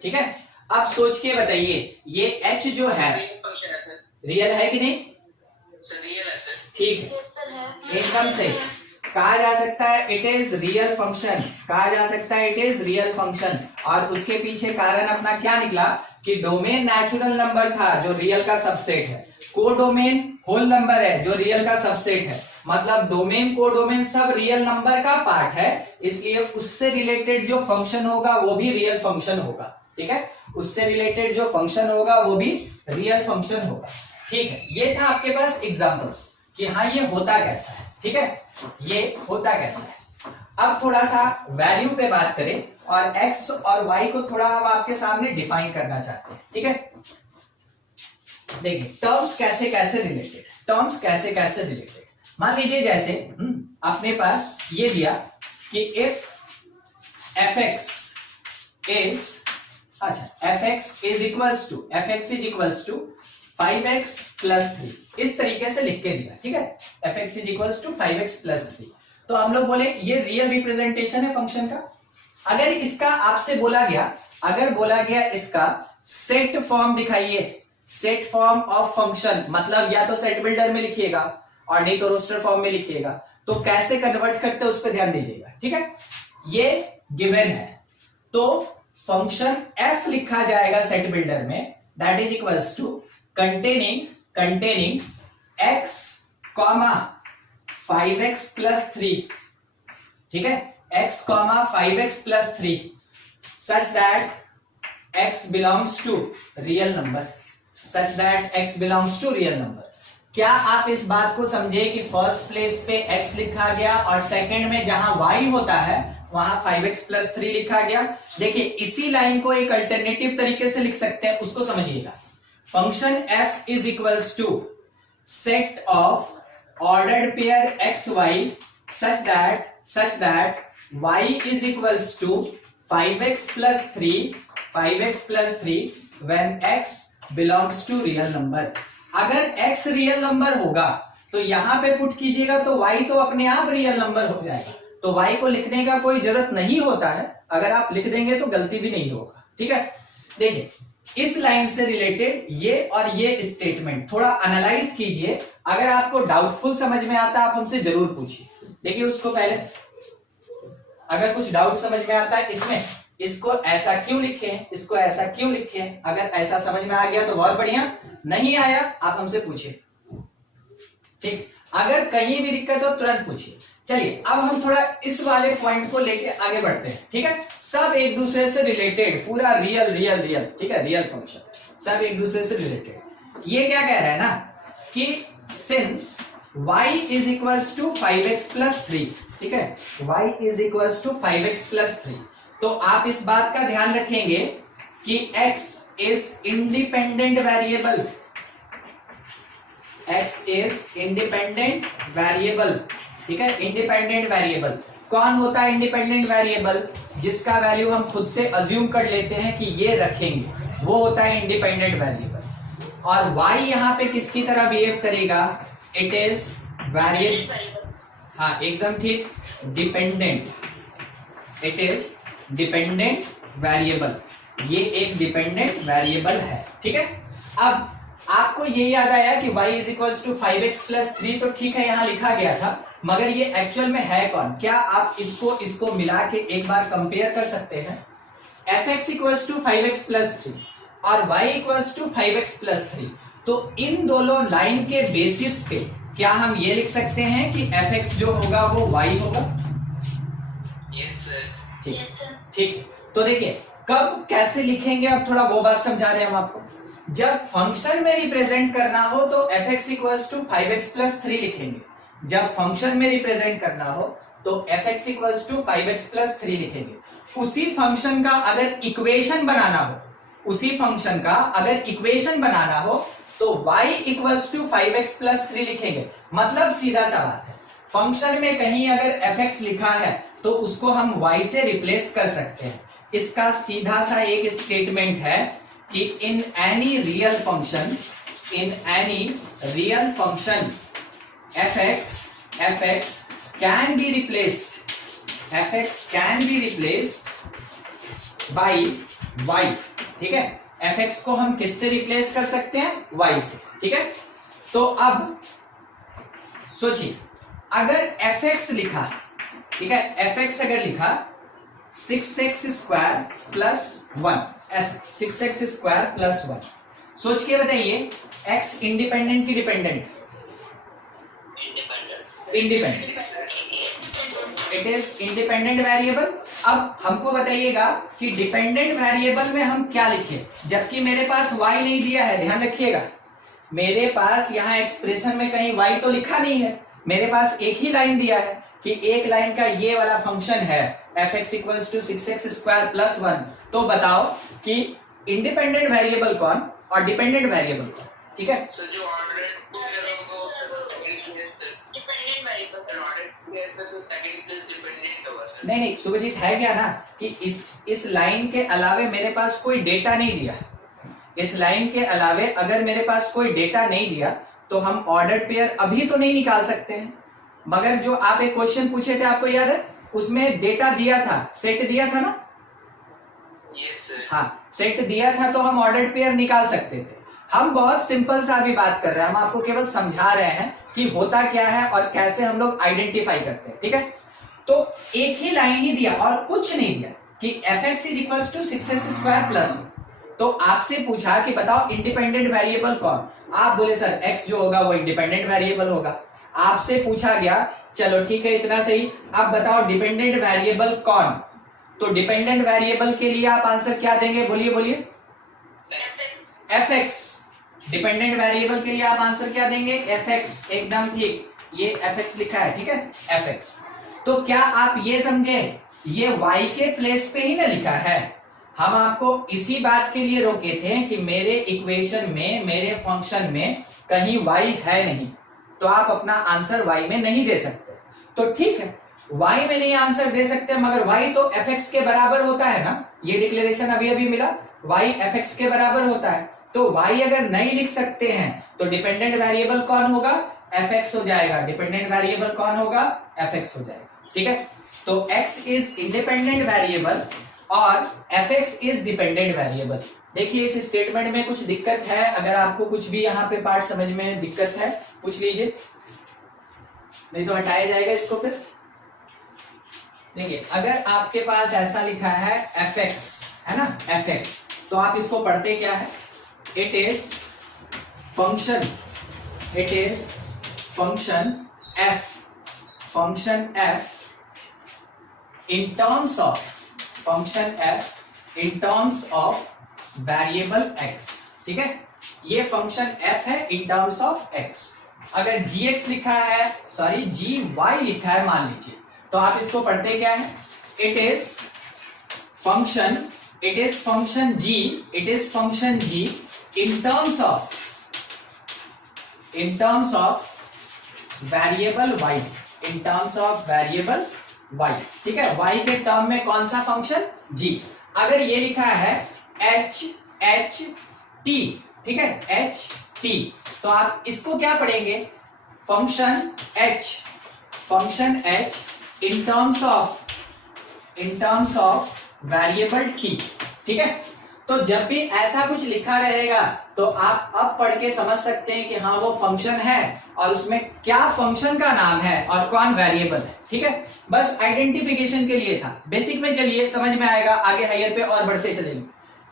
ठीक है। अब सोच के बताइए, ये h जो है Real function है, sir. रियल है कि नहीं, Sir, real है, sir. ठीक है, एकदम सही, कहा जा सकता है इट इज रियल फंक्शन, कहा जा सकता है इट इज रियल फंक्शन, और उसके पीछे कारण अपना क्या निकला कि डोमेन नेचुरल नंबर था जो रियल का सबसेट है, कोडोमेन होल नंबर है जो रियल का सबसेट है, मतलब डोमेन कोडोमेन सब रियल नंबर का पार्ट है, इसलिए उससे रिलेटेड जो फंक्शन होगा वो भी रियल फंक्शन होगा, ठीक है, उससे रिलेटेड जो फंक्शन होगा वो भी रियल फंक्शन होगा, ठीक है। ये था आपके पास एग्जांपल्स कि हाँ ये होता कैसा है, ठीक है, ये होता कैसा है। अब थोड़ा सा वैल्यू पे बात करें, और x और y को थोड़ा हम आपके सामने डिफाइन करना चाहते हैं, ठीक है। देखिए टर्म्स कैसे कैसे रिलेटेड, मान लीजिए जैसे अपने पास ये दिया कि if fx is equals to 5x plus 3, इस तरीके से लिख के दिया, ठीक है, fx is equals to 5x plus 3, तो हम लोग बोले ये रियल रिप्रेजेंटेशन है फंक्शन का। अगर इसका आपसे बोला गया इसका सेट फॉर्म दिखाइए, सेट फॉर्म ऑफ फंक्शन, मतलब या तो सेट बिल्डर में लिखिएगा और नहीं तो रोस्टर फॉर्म में लिखिएगा, तो कैसे कन्वर्ट करते हैं उस पर ध्यान दीजिएगा, ठीक है। ये गिवन है, तो फंक्शन f लिखा जाएगा सेट बिल्डर में, that is equals to containing x, 5x plus 3, ठीक है, x, 5x plus 3 such that x belongs to real number, क्या आप इस बात को समझे कि फर्स्ट प्लेस पे x लिखा गया और सेकंड में जहां y होता है वहां 5x प्लस 3 लिखा गया। देखिए इसी लाइन को एक अल्टरनेटिव तरीके से लिख सकते हैं, उसको समझिएगा। Function f is equals to set of ordered pair xy such that y is equals to 5x plus 3 when x belongs to real number। अगर x रियल नंबर होगा तो यहां पे पुट कीजिएगा तो y तो अपने आप रियल नंबर हो जाएगा, तो y को लिखने का कोई जरूरत नहीं होता है, अगर आप लिख देंगे तो गलती भी नहीं होगा। ठीक है, देखिए इस लाइन से रिलेटेड ये और ये स्टेटमेंट थोड़ा एनालाइज कीजिए, अगर आपको डाउटफुल समझ में आता है आप हमसे जरूर पूछिए। देखिए उसको पहले अगर कुछ डाउट समझ में आता है इसमें, इसको ऐसा क्यों लिखे, इसको ऐसा क्यों लिखे, अगर ऐसा समझ में आ गया तो बहुत बढ़िया, नहीं आया आप हमसे पूछिए। ठीक, अगर कहीं भी दिक्कत हो तुरंत पूछिए। चलिए अब हम थोड़ा इस वाले पॉइंट को लेके आगे बढ़ते हैं। ठीक है, सब एक दूसरे से रिलेटेड, पूरा रियल रियल रियल, ठीक है, रियल फंक्शन सब एक दूसरे से रिलेटेड। ये क्या कह रहा है ना कि since y is equals to 5x plus 3, ठीक है, y is equals to 5x plus 3, तो आप इस बात का ध्यान रखेंगे कि x is independent variable, x is independent variable. ठीक है, इंडिपेंडेंट वेरिएबल कौन होता है? इंडिपेंडेंट वेरिएबल जिसका वैल्यू हम खुद से अज्यूम कर लेते हैं कि ये रखेंगे, वो होता है इंडिपेंडेंट वेरिएबल। और y यहां पे किसकी तरह बिहेव करेगा? इट इज वेरिएबल, हाँ एकदम ठीक, dependent, it is dependent variable, ये एक डिपेंडेंट वेरिएबल है। ठीक है, अब आपको ये याद आया कि y is equals to 5x plus 3, तो ठीक है यहां लिखा गया था, मगर ये एक्चुअल में है कौन? क्या आप इसको मिला के एक बार कंपेयर कर सकते हैं? fx equals to 5x plus 3 और y equals to 5x plus 3, तो इन दोनों लाइन के बेसिस पे क्या हम ये लिख सकते हैं कि fx जो होगा वो y होगा? Yes sir. ठीक, ठीक, तो देखिए कब कैसे लिखेंगे, अब थोड़ा वो बात समझा रहे हैं हम आपको। जब फंक्शन में रिप्रेजेंट करना हो तो fx equals to 5x plus 3 लिखेंगे, जब फंक्शन में रिप्रेजेंट करना हो तो fx equals to 5x plus 3 लिखेंगे। उसी फंक्शन का अगर इक्वेशन बनाना हो, उसी फंक्शन का अगर इक्वेशन बनाना हो तो y equals to 5x plus 3 लिखेंगे। मतलब सीधा सा बात है, फंक्शन में कहीं अगर fx लिखा है तो उसको हम y से रिप्लेस कर सकते हैं। इसका सीधा सा एक स्टेटमेंट है कि in any real function, in any real function fx can be replaced, fx can be replaced by y। ठीक है, fx को हम किससे रिप्लेस कर सकते हैं? y से। ठीक है, तो अब सोचिए अगर fx लिखा, ठीक है, fx अगर लिखा 6x स्क्वायर प्लस 1, ऐसा 6x स्क्वायर प्लस 1, सोच के बताइए x इंडिपेंडेंट की dependent? Independent, it is independent variable. अब हमको बताइएगा कि डिपेंडेंट वेरिएबल में हम क्या लिखें, जबकि मेरे पास y नहीं दिया है। ध्यान रखिएगा, मेरे पास यहाँ एक्सप्रेशन में कहीं y तो लिखा नहीं है, मेरे पास एक ही लाइन दिया है कि एक लाइन का ये वाला फंक्शन है fx equals to 6x square plus 1। तो बताओ कि इंडिपेंडेंट वेरिएबल कौन और डिपेंडेंट वेरिएबल कौन? ठीक है, सर जो order second place dependent variable, sir order place second place dependent होगा सर। नहीं शुभजीत, है क्या ना कि इस लाइन के अलावे मेरे पास कोई डेटा नहीं दिया, इस लाइन के अलावे अगर मेरे पास कोई डेटा नहीं दिया तो हम ऑर्डर पेयर अभी तो नहीं निकाल सकते हैं। मगर जो आप एक क्वेश्चन पूछे थे आपको याद है, उसमें डेटा दिया था, सेट दिया था ना? Yes sir. हाँ, सेट दिया था तो हम ऑर्डर पेयर निकाल सकते थे। हम बहुत सिंपल सा अभी बात कर रहे हैं, हम आपको केवल समझा रहे हैं कि होता क्या है और कैसे हम लोग आइडेंटिफाई करते हैं। ठीक है, तो एक ही लाइन ही दिया और कुछ नहीं दिया कि fx is equals to 6x square plus 1। तो आपसे पूछा कि बताओ इंडिपेंडेंट वेरिएबल कौन? आप बोले सर x जो होगा वो इंडिपेंडेंट वेरिएबल होगा। आपसे पूछा गया चलो ठीक है इतना सही, अब बताओ डिपेंडेंट वेरिएबल कौन? तो डिपेंडेंट वेरिएबल के लिए आप आंसर क्या देंगे? बोलिए बोलिए। fx, डिपेंडेंट वेरिएबल के लिए आप आंसर क्या देंगे? fx, एकदम ठीक, ये fx लिखा है। ठीक है, fx। तो क्या आप ये समझे ये y के प्लेस पे ही ना लिखा है? हम आपको इसी बात के लिए रोके थे कि मेरे इक्वेशन में, मेरे फंक्शन में कहीं y है नहीं, तो आप अपना आंसर y में नहीं दे सकते। तो ठीक है, y में नहीं आंसर दे सकते, मगर y तो fx के बराबर होता है ना, ये डिक्लेरेशन अभी अभी मिला, y fx के बराबर होता है। तो y अगर नहीं लिख सकते हैं तो डिपेंडेंट वेरिएबल कौन होगा, fx हो जाएगा। डिपेंडेंट वेरिएबल कौन होगा, fx हो जाएगा। ठीक है, तो x इज इंडिपेंडेंट वेरिएबल और fx इज डिपेंडेंट वेरिएबल। देखिए इस स्टेटमेंट में कुछ दिक्कत है, अगर आपको कुछ भी यहाँ पे पार्ट समझ में दिक्कत है पूछ लीजिए, नहीं तो हटाया जाएगा इसको। फिर देखिए अगर आपके पास ऐसा लिखा है fx है ना, fx, तो आप इसको पढ़ते क्या है, it is function f in terms of variable x। ठीक है, ये फंक्शन f है इन टर्म्स ऑफ x। अगर gx लिखा है, सॉरी gy लिखा है मान लीजिए, तो आप इसको पढ़ते क्या है, it is function g in terms of variable y, ठीक है, y के टर्म में कौन सा फंक्शन, g। अगर ये लिखा है h t, ठीक है, h t, तो आप इसको क्या पढ़ेंगे, function h in terms of variable t। ठीक है, तो जब भी ऐसा कुछ लिखा रहेगा तो आप अब पढ़ के समझ सकते हैं कि हाँ वो फंक्शन है और उसमें क्या फंक्शन का नाम है और कौन वेरिएबल है। ठीक है, बस आइडेंटिफिकेशन के लिए था, बेसिक में चलिए समझ में आएगा, आगे हायर पे और बढ़ते चलेंगे।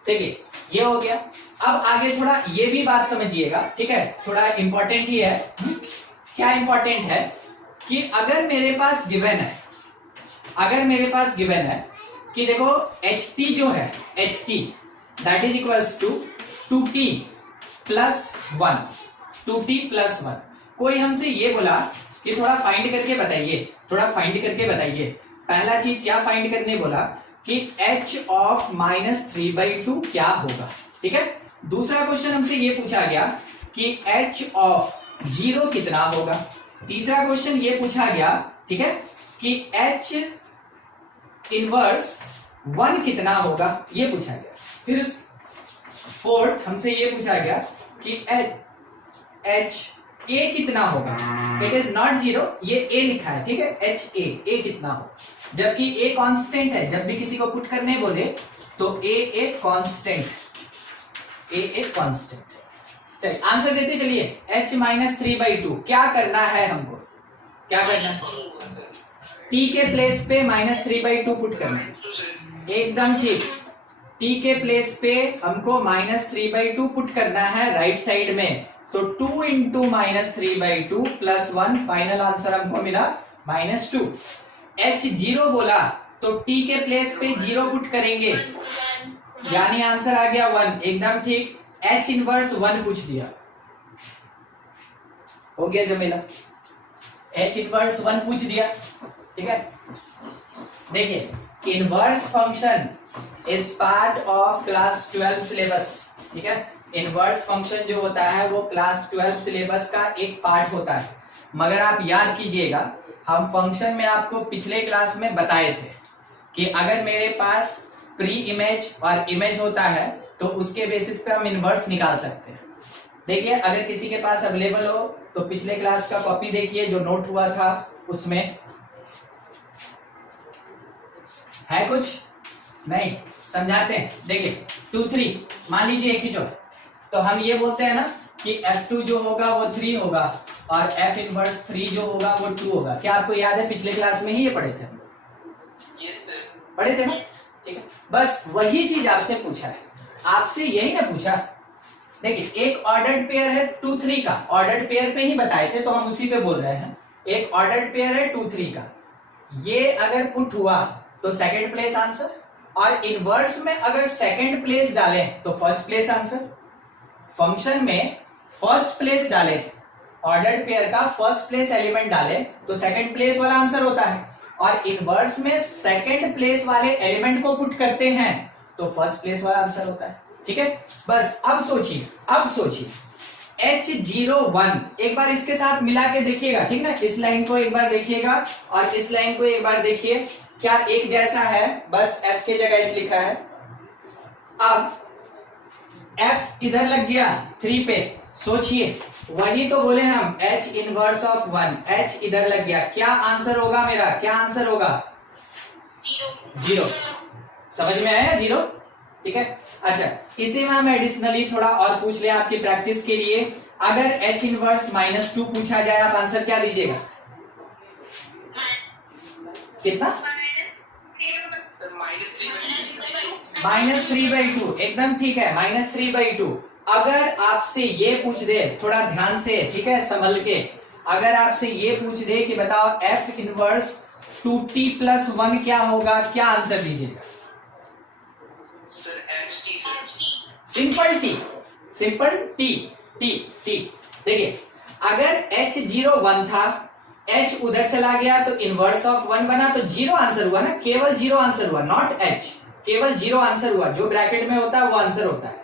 देखिए ये हो गया, अब आगे थोड़ा ये भी बात समझिएगा। ठीक है, थोड़ा इंपॉर्टेंट ही है। क्या इंपॉर्टेंट है कि अगर मेरे पास गिवन है कि देखो ht जो है, ht that is equals to 2t plus 1। कोई हमसे ये बोला कि थोड़ा फाइंड करके बताइए, पहला चीज क्या फाइंड करने बोला कि h ऑफ -3/2 क्या होगा। ठीक है, दूसरा क्वेश्चन हमसे ये पूछा गया कि h ऑफ 0 कितना होगा। तीसरा क्वेश्चन ये पूछा गया, ठीक है, कि h इनवर्स 1 कितना होगा, ये पूछा गया। फिर फोर्थ हमसे ये पूछा गया कि h a कितना होगा। इट इज नॉट 0, ये a लिखा है। ठीक है, h a कितना होगा, जबकि a कांस्टेंट है। जब भी किसी को पुट करने बोले तो a एक कांस्टेंट है। चलिए आंसर देते चलिए, h -3/2 क्या करना है हमको, क्या करना है, t के प्लेस पे -3/2 पुट करना है। एकदम ठीक, t के प्लेस पे हमको -3/2 पुट करना है राइट साइड में, तो 2 इंटू -3/2 प्लस 1, फाइनल आंसर हमको मिला -2। h 0 बोला तो t के प्लेस पे 0 पुट करेंगे, यानी आंसर आ गया 1। एकदम ठीक, h इनवर्स 1 पूछ दिया, हो गया जमेला, h इनवर्स 1 पूछ दिया। ठीक है, देखिए inverse function is part of class 12 syllabus. ठीक है, इनवर्स फंक्शन जो होता है वो क्लास 12 सिलेबस का एक पार्ट होता है। मगर आप याद कीजिएगा, हम फंक्शन में आपको पिछले क्लास में बताए थे कि अगर मेरे पास प्री इमेज और इमेज होता है तो उसके बेसिस पे हम इनवर्स निकाल सकते हैं। देखिए अगर किसी के पास अवेलेबल हो तो पिछले क्लास का कॉपी देखिए, जो नोट हुआ था उसमें है कुछ नहीं, समझाते हैं। देखिए 2 3 मान लीजिए एक ही तो हम ये बोलते हैं ना कि f2 जो होगा वो 3 होगा और f इनवर्स 3 जो होगा वो 2 होगा। क्या आपको याद है, पिछले क्लास में ही ये पढ़े थे हम लोग? यस सर, पढ़े थे ना। ठीक है, बस वही चीज आपसे पूछा है, आपसे यही ना पूछा। देखिए एक ऑर्डर्ड पेयर है 2 3 का, ऑर्डर्ड पेयर पे ही बताए थे तो हम उसी पे बोल रहे हैं। एक ऑर्डर्ड पेयर है 2 3 का, ये अगर पुट हुआ तो सेकंड प्लेस आंसर, और इनवर्स में अगर सेकंड प्लेस डालें तो फर्स्ट प्लेस आंसर। फंक्शन में फर्स्ट प्लेस डाले, ऑर्डर्ड पेयर का फर्स्ट प्लेस एलिमेंट डाले तो सेकंड प्लेस वाला आंसर होता है, और इनवर्स में सेकंड प्लेस वाले एलिमेंट को पुट करते हैं तो फर्स्ट प्लेस वाला आंसर होता है। ठीक है, बस अब सोचिए H01 एक बार इसके साथ मिला के देखिएगा, ठीक ना। इस लाइन को एक बार देखिएगा और इस लाइन को एक बार देखिए, क्या एक जैसा है? बस F के जगह H लिखा है। अब F इधर लग गया 3 पे, सोचिए वही तो बोले हम, H इनवर्स ऑफ 1, H इधर लग गया, क्या आंसर होगा मेरा? क्या आंसर होगा? 0। समझ में आया? 0, ठीक है। अच्छा, इसी में हम एडिशनली थोड़ा और पूछ ले आपकी प्रैक्टिस के लिए। अगर H इनवर्स -2 पूछा जाए, आप आंसर क्या दीजिएगा? कितना? -3/2, एकदम ठीक है, -3/2। अगर आपसे ये पूछ दे, थोड़ा ध्यान से, ठीक है, संभल के, अगर आपसे ये पूछ दे कि बताओ F इनवर्स 2t+1 क्या होगा, क्या आंसर दीजिएगा? Simple T, simple T, T. देखिए, अगर H01 था, H उधर चला गया तो इनवर्स ऑफ 1 बना, तो 0 आंसर हुआ ना, केवल 0 आंसर हुआ, नॉट H, केवल 0 आंसर हुआ। जो ब्रैकेट में होता है वो आंसर होता है।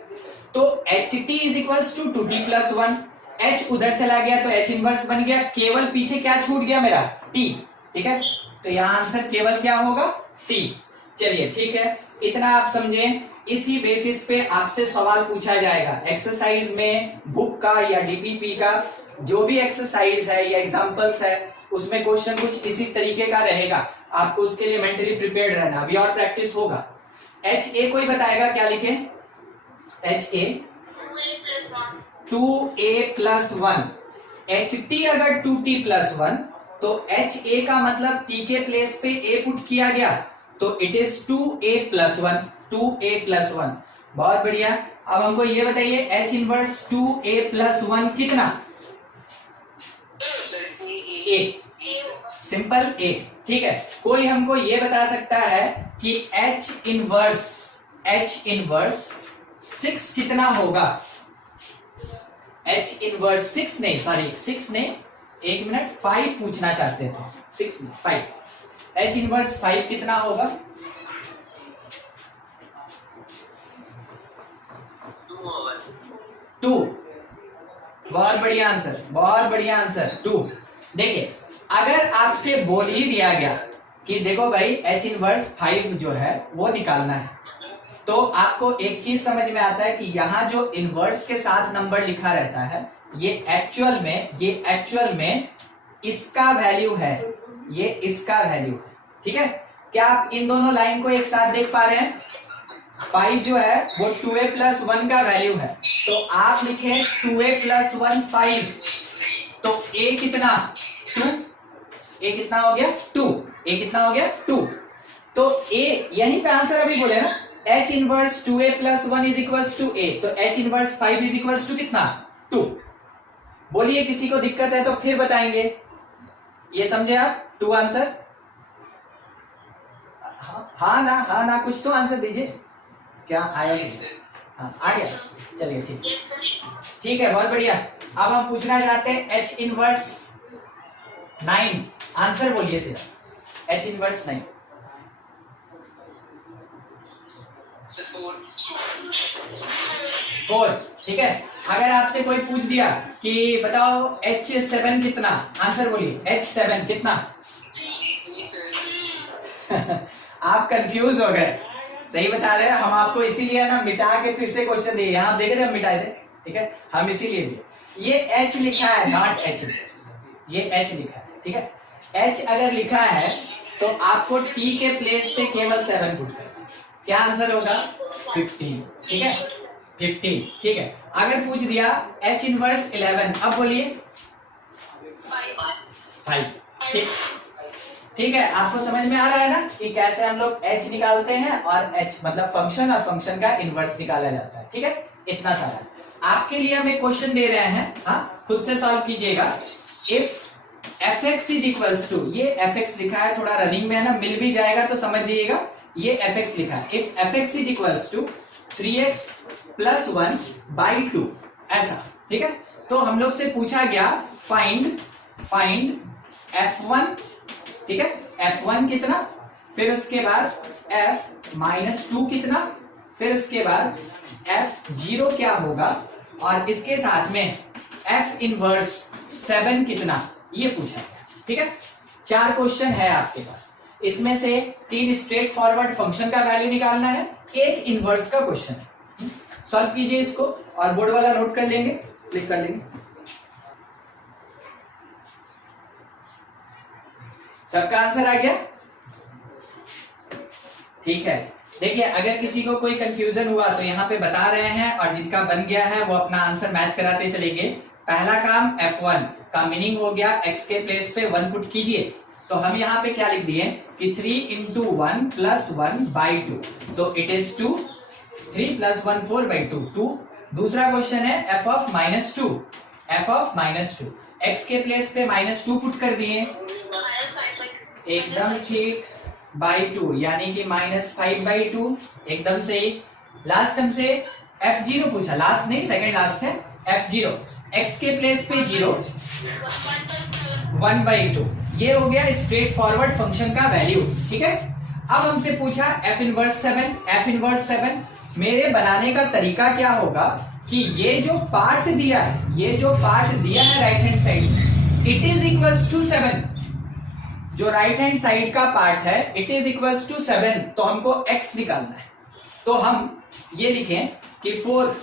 तो HT is equals to 2t+1, H उधर चला गया तो H इनवर्स बन गया, केवल पीछे क्या छूट गया मेरा? T, ठीक है। तो यहाँ आंसर केवल क्या होगा? T। चलिए ठीक है, इतना आप समझे। इसी बेसिस पे आपसे सवाल पूछा जाएगा एक्सरसाइज में, बुक का या डीपीपी का, जो भी एक्सरसाइज है या एग्जांपल्स है, उसमें क्वेश्चन कुछ इसी तरीके का रहेगा। आपको उसके लिए मेंटली प्रिपेयर्ड रहना। अभी और प्रैक्टिस होगा। HA कोई बताएगा क्या लिखे? HA 2a+1, HT अगर 2t+1 तो HA का मतलब T के प्लेस पे A पुट किया गया, तो इट इज 2a+1, 2a+1। बहुत बढ़िया। अब हमको ये बताइए H इनवर्स 2a+1 कितना? A, सिंपल A, ठीक है। कोई हमको ये बता सकता है कि H इनवर्स 6 कितना होगा? H इनवर्स 6 नहीं, सॉरी 6 नहीं, एक मिनट, 5 पूछना चाहते थे, 6 नहीं 5। H इनवर्स 5 कितना होगा? 2। बहुत बढ़िया आंसर, बहुत बढ़िया आंसर, 2। देखिए, अगर आपसे बोल ही दिया गया कि देखो भाई H इनवर्स 5 जो है वो निकालना है, तो आपको एक चीज समझ में आता है कि यहाँ जो इनवर्स के साथ नंबर लिखा रहता है, ये एक्चुअल में इसका वैल्यू है, ये इसका वैल्यू है, ठीक है। क्या आप इन दोनों लाइन को एक साथ देख पा रहे हैं? 5 जो है वो 2a+1 का वैल्यू है, तो आप लिखे 2a+1 5, तो a कितना? 2। a कितना हो गया? 2। a कितना हो गया? 2। तो a यहीं पे आंसर अभी बोले ना, H inverse 2a+1 is equals to a, तो H inverse 5 is equals to कितना? 2। बोलिए, किसी को दिक्कत है तो फिर बताएंगे। ये समझे आप? 2 आंसर। हाँ ना, कुछ तो आंसर दीजिए। क्या आया? हाँ, आ गया। चलिए ठीक है, बहुत बढ़िया। अब हम पूछना चाहते हैं H इनवर्स 9, आंसर बोलिए सीधा। H इनवर्स 9 4, ठीक है। अगर आपसे कोई पूछ दिया कि बताओ H7 कितना, आंसर बोलिए। H7 कितना? आप कंफ्यूज हो गए, सही बता रहे हैं। हम आपको इसीलिए ना मिटा के फिर से क्वेश्चन दिए, यहाँ आप देखे थे हम मिटाए थे, ठीक है, हम इसीलिए दिए। ये H लिखा है, नॉट H, ये H लिखा है, ठीक है। H अगर लिखा है तो आपको T के प्लेस पे केवल 7 पुट करना है। क्या आंसर होगा? 15, ठीक है, 15, ठीक है। अगर पूछ दिया H इनवर्स 11, अब बोलिए 5, ठीक है। आपको समझ में आ रहा है ना कि कैसे हम लोग H निकालते हैं, और H मतलब फंक्शन, और फंक्शन का इनवर्स निकाला जाता है, ठीक है। इतना सारा आपके लिए हम एक क्वेश्चन दे रहे हैं, हाँ, खुद से सॉल्व कीजिएगा। If fx is equals to, ये fx लिखा है, थोड़ा रनिंग में है ना, मिल भी जाएगा तो समझिएगा, ये fx लिखा है। If fx is equals to 3x+1/2, ऐसा, ठीक है। तो हम लोग से पूछा गया फाइंड f1, ठीक है, f1 कितना, फिर उसके बाद f-2 कितना, फिर उसके बाद f0 क्या होगा, और इसके साथ में एफ इनवर्स 7 कितना, ये पूछा गया। ठीक है, 4 क्वेश्चन है आपके पास, इसमें से 3 स्ट्रेट फॉरवर्ड फंक्शन का वैल्यू निकालना है, 1 इनवर्स का क्वेश्चन है। सॉल्व कीजिए इसको और बोर्ड वाला नोट कर लेंगे, क्लिक कर लेंगे। सबका आंसर आ गया? ठीक है, देखिए अगर किसी को कोई कंफ्यूजन हुआ तो यहाँ पे बता रहे हैं, और जिनका बन गया है वो अपना आंसर मैच कराते चलेंगे। पहला काम F1 का मीनिंग हो गया, x के प्लेस पे 1 पुट कीजिए, तो हम यहाँ पे क्या लिख दिए कि 3 इंटू 1 प्लस 1 बाई 2, तो इट इज 2, 3 प्लस 1 4 बाई 2 2। दूसरा क्वेश्चन है f of -2, f of -2, x के प्लेस पे -2 पुट कर दिए, एकदम ठीक, बाई 2 यानी कि -5/2, एकदम सही। लास्ट हमसे f0 पूछा, लास्ट नहीं सेकंड लास्ट है, f0 x के प्लेस पे 0, 1/2, ये हो गया स्ट्रेट फॉरवर्ड फंक्शन का वैल्यू। ठीक है, अब हमसे पूछा f इनवर्स 7, f इनवर्स 7 मेरे बनाने का तरीका क्या होगा कि ये जो पार्ट दिया है, ये जो पार्ट दिया है right hand side, it is equals to 7, जो राइट हैंड साइड का पार्ट है इट इज इक्वल्स टू 7, तो हमको x निकालना है। तो हम ये लिखें कि 4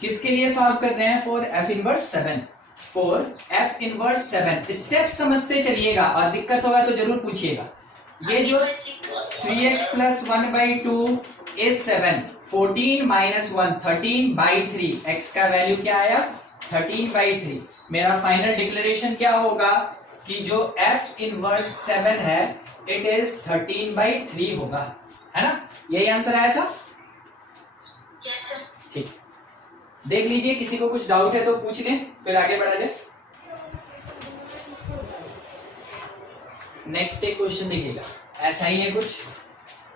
किसके लिए सॉल्व कर रहे हैं, for f inverse 7, for f inverse 7। Step समझते चलिएगा और दिक्कत होगा तो जरूर पूछिएगा। ये जो 3x plus 1/2 is 7, 14 minus 1 13/3, x का वैल्यू क्या आया 13/3। मेरा फाइनल डिक्लेरेशन क्या होगा कि जो f इनवर्स 7 है इट इज 13/3 होगा, है ना, यही आंसर आया था। ठीक, देख लीजिए किसी को कुछ डाउट है तो पूछ लें, फिर आगे बढ़ा जाए। नेक्स्ट एक क्वेश्चन देखिएगा, ऐसा ही है कुछ,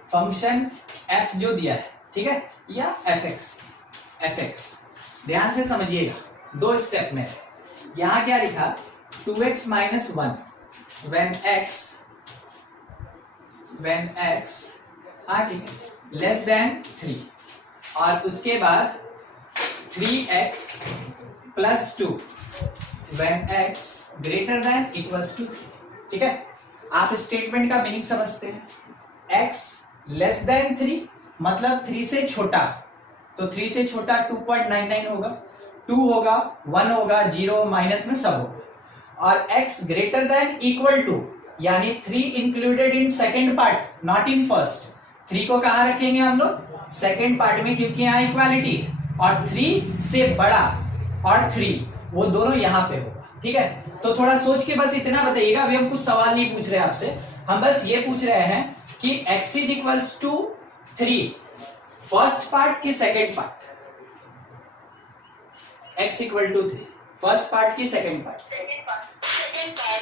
फंक्शन f जो दिया है, ठीक है, या fx ध्यान से समझिएगा, 2 स्टेप में। यहां क्या लिखा 2x माइनस 1 when x हाँ ठीक है लेस देन 3, और उसके बाद 3x plus 2 when x greater than equals to 3। ठीक है, आप स्टेटमेंट का मीनिंग समझते हैं, x लेस देन 3 मतलब 3 से छोटा, तो 3 से छोटा 2.99 होगा, 2 होगा, 1 होगा, 0 माइनस में सब होगा, और x greater than equal to यानी 3 included in second part not in first. 3 को कहां रखेंगे हम लोग, सेकेंड पार्ट में, क्योंकि यहाँ इक्वालिटी है, और 3 से बड़ा और 3 वो दोनों यहां पे होगा। ठीक है, तो थोड़ा सोच के बस इतना बताइएगा, अभी हम कुछ सवाल नहीं पूछ रहे आपसे, हम बस ये पूछ रहे हैं कि x is equals to 3 first part की second part, x equal to 3 first part की सेकेंड पार्ट,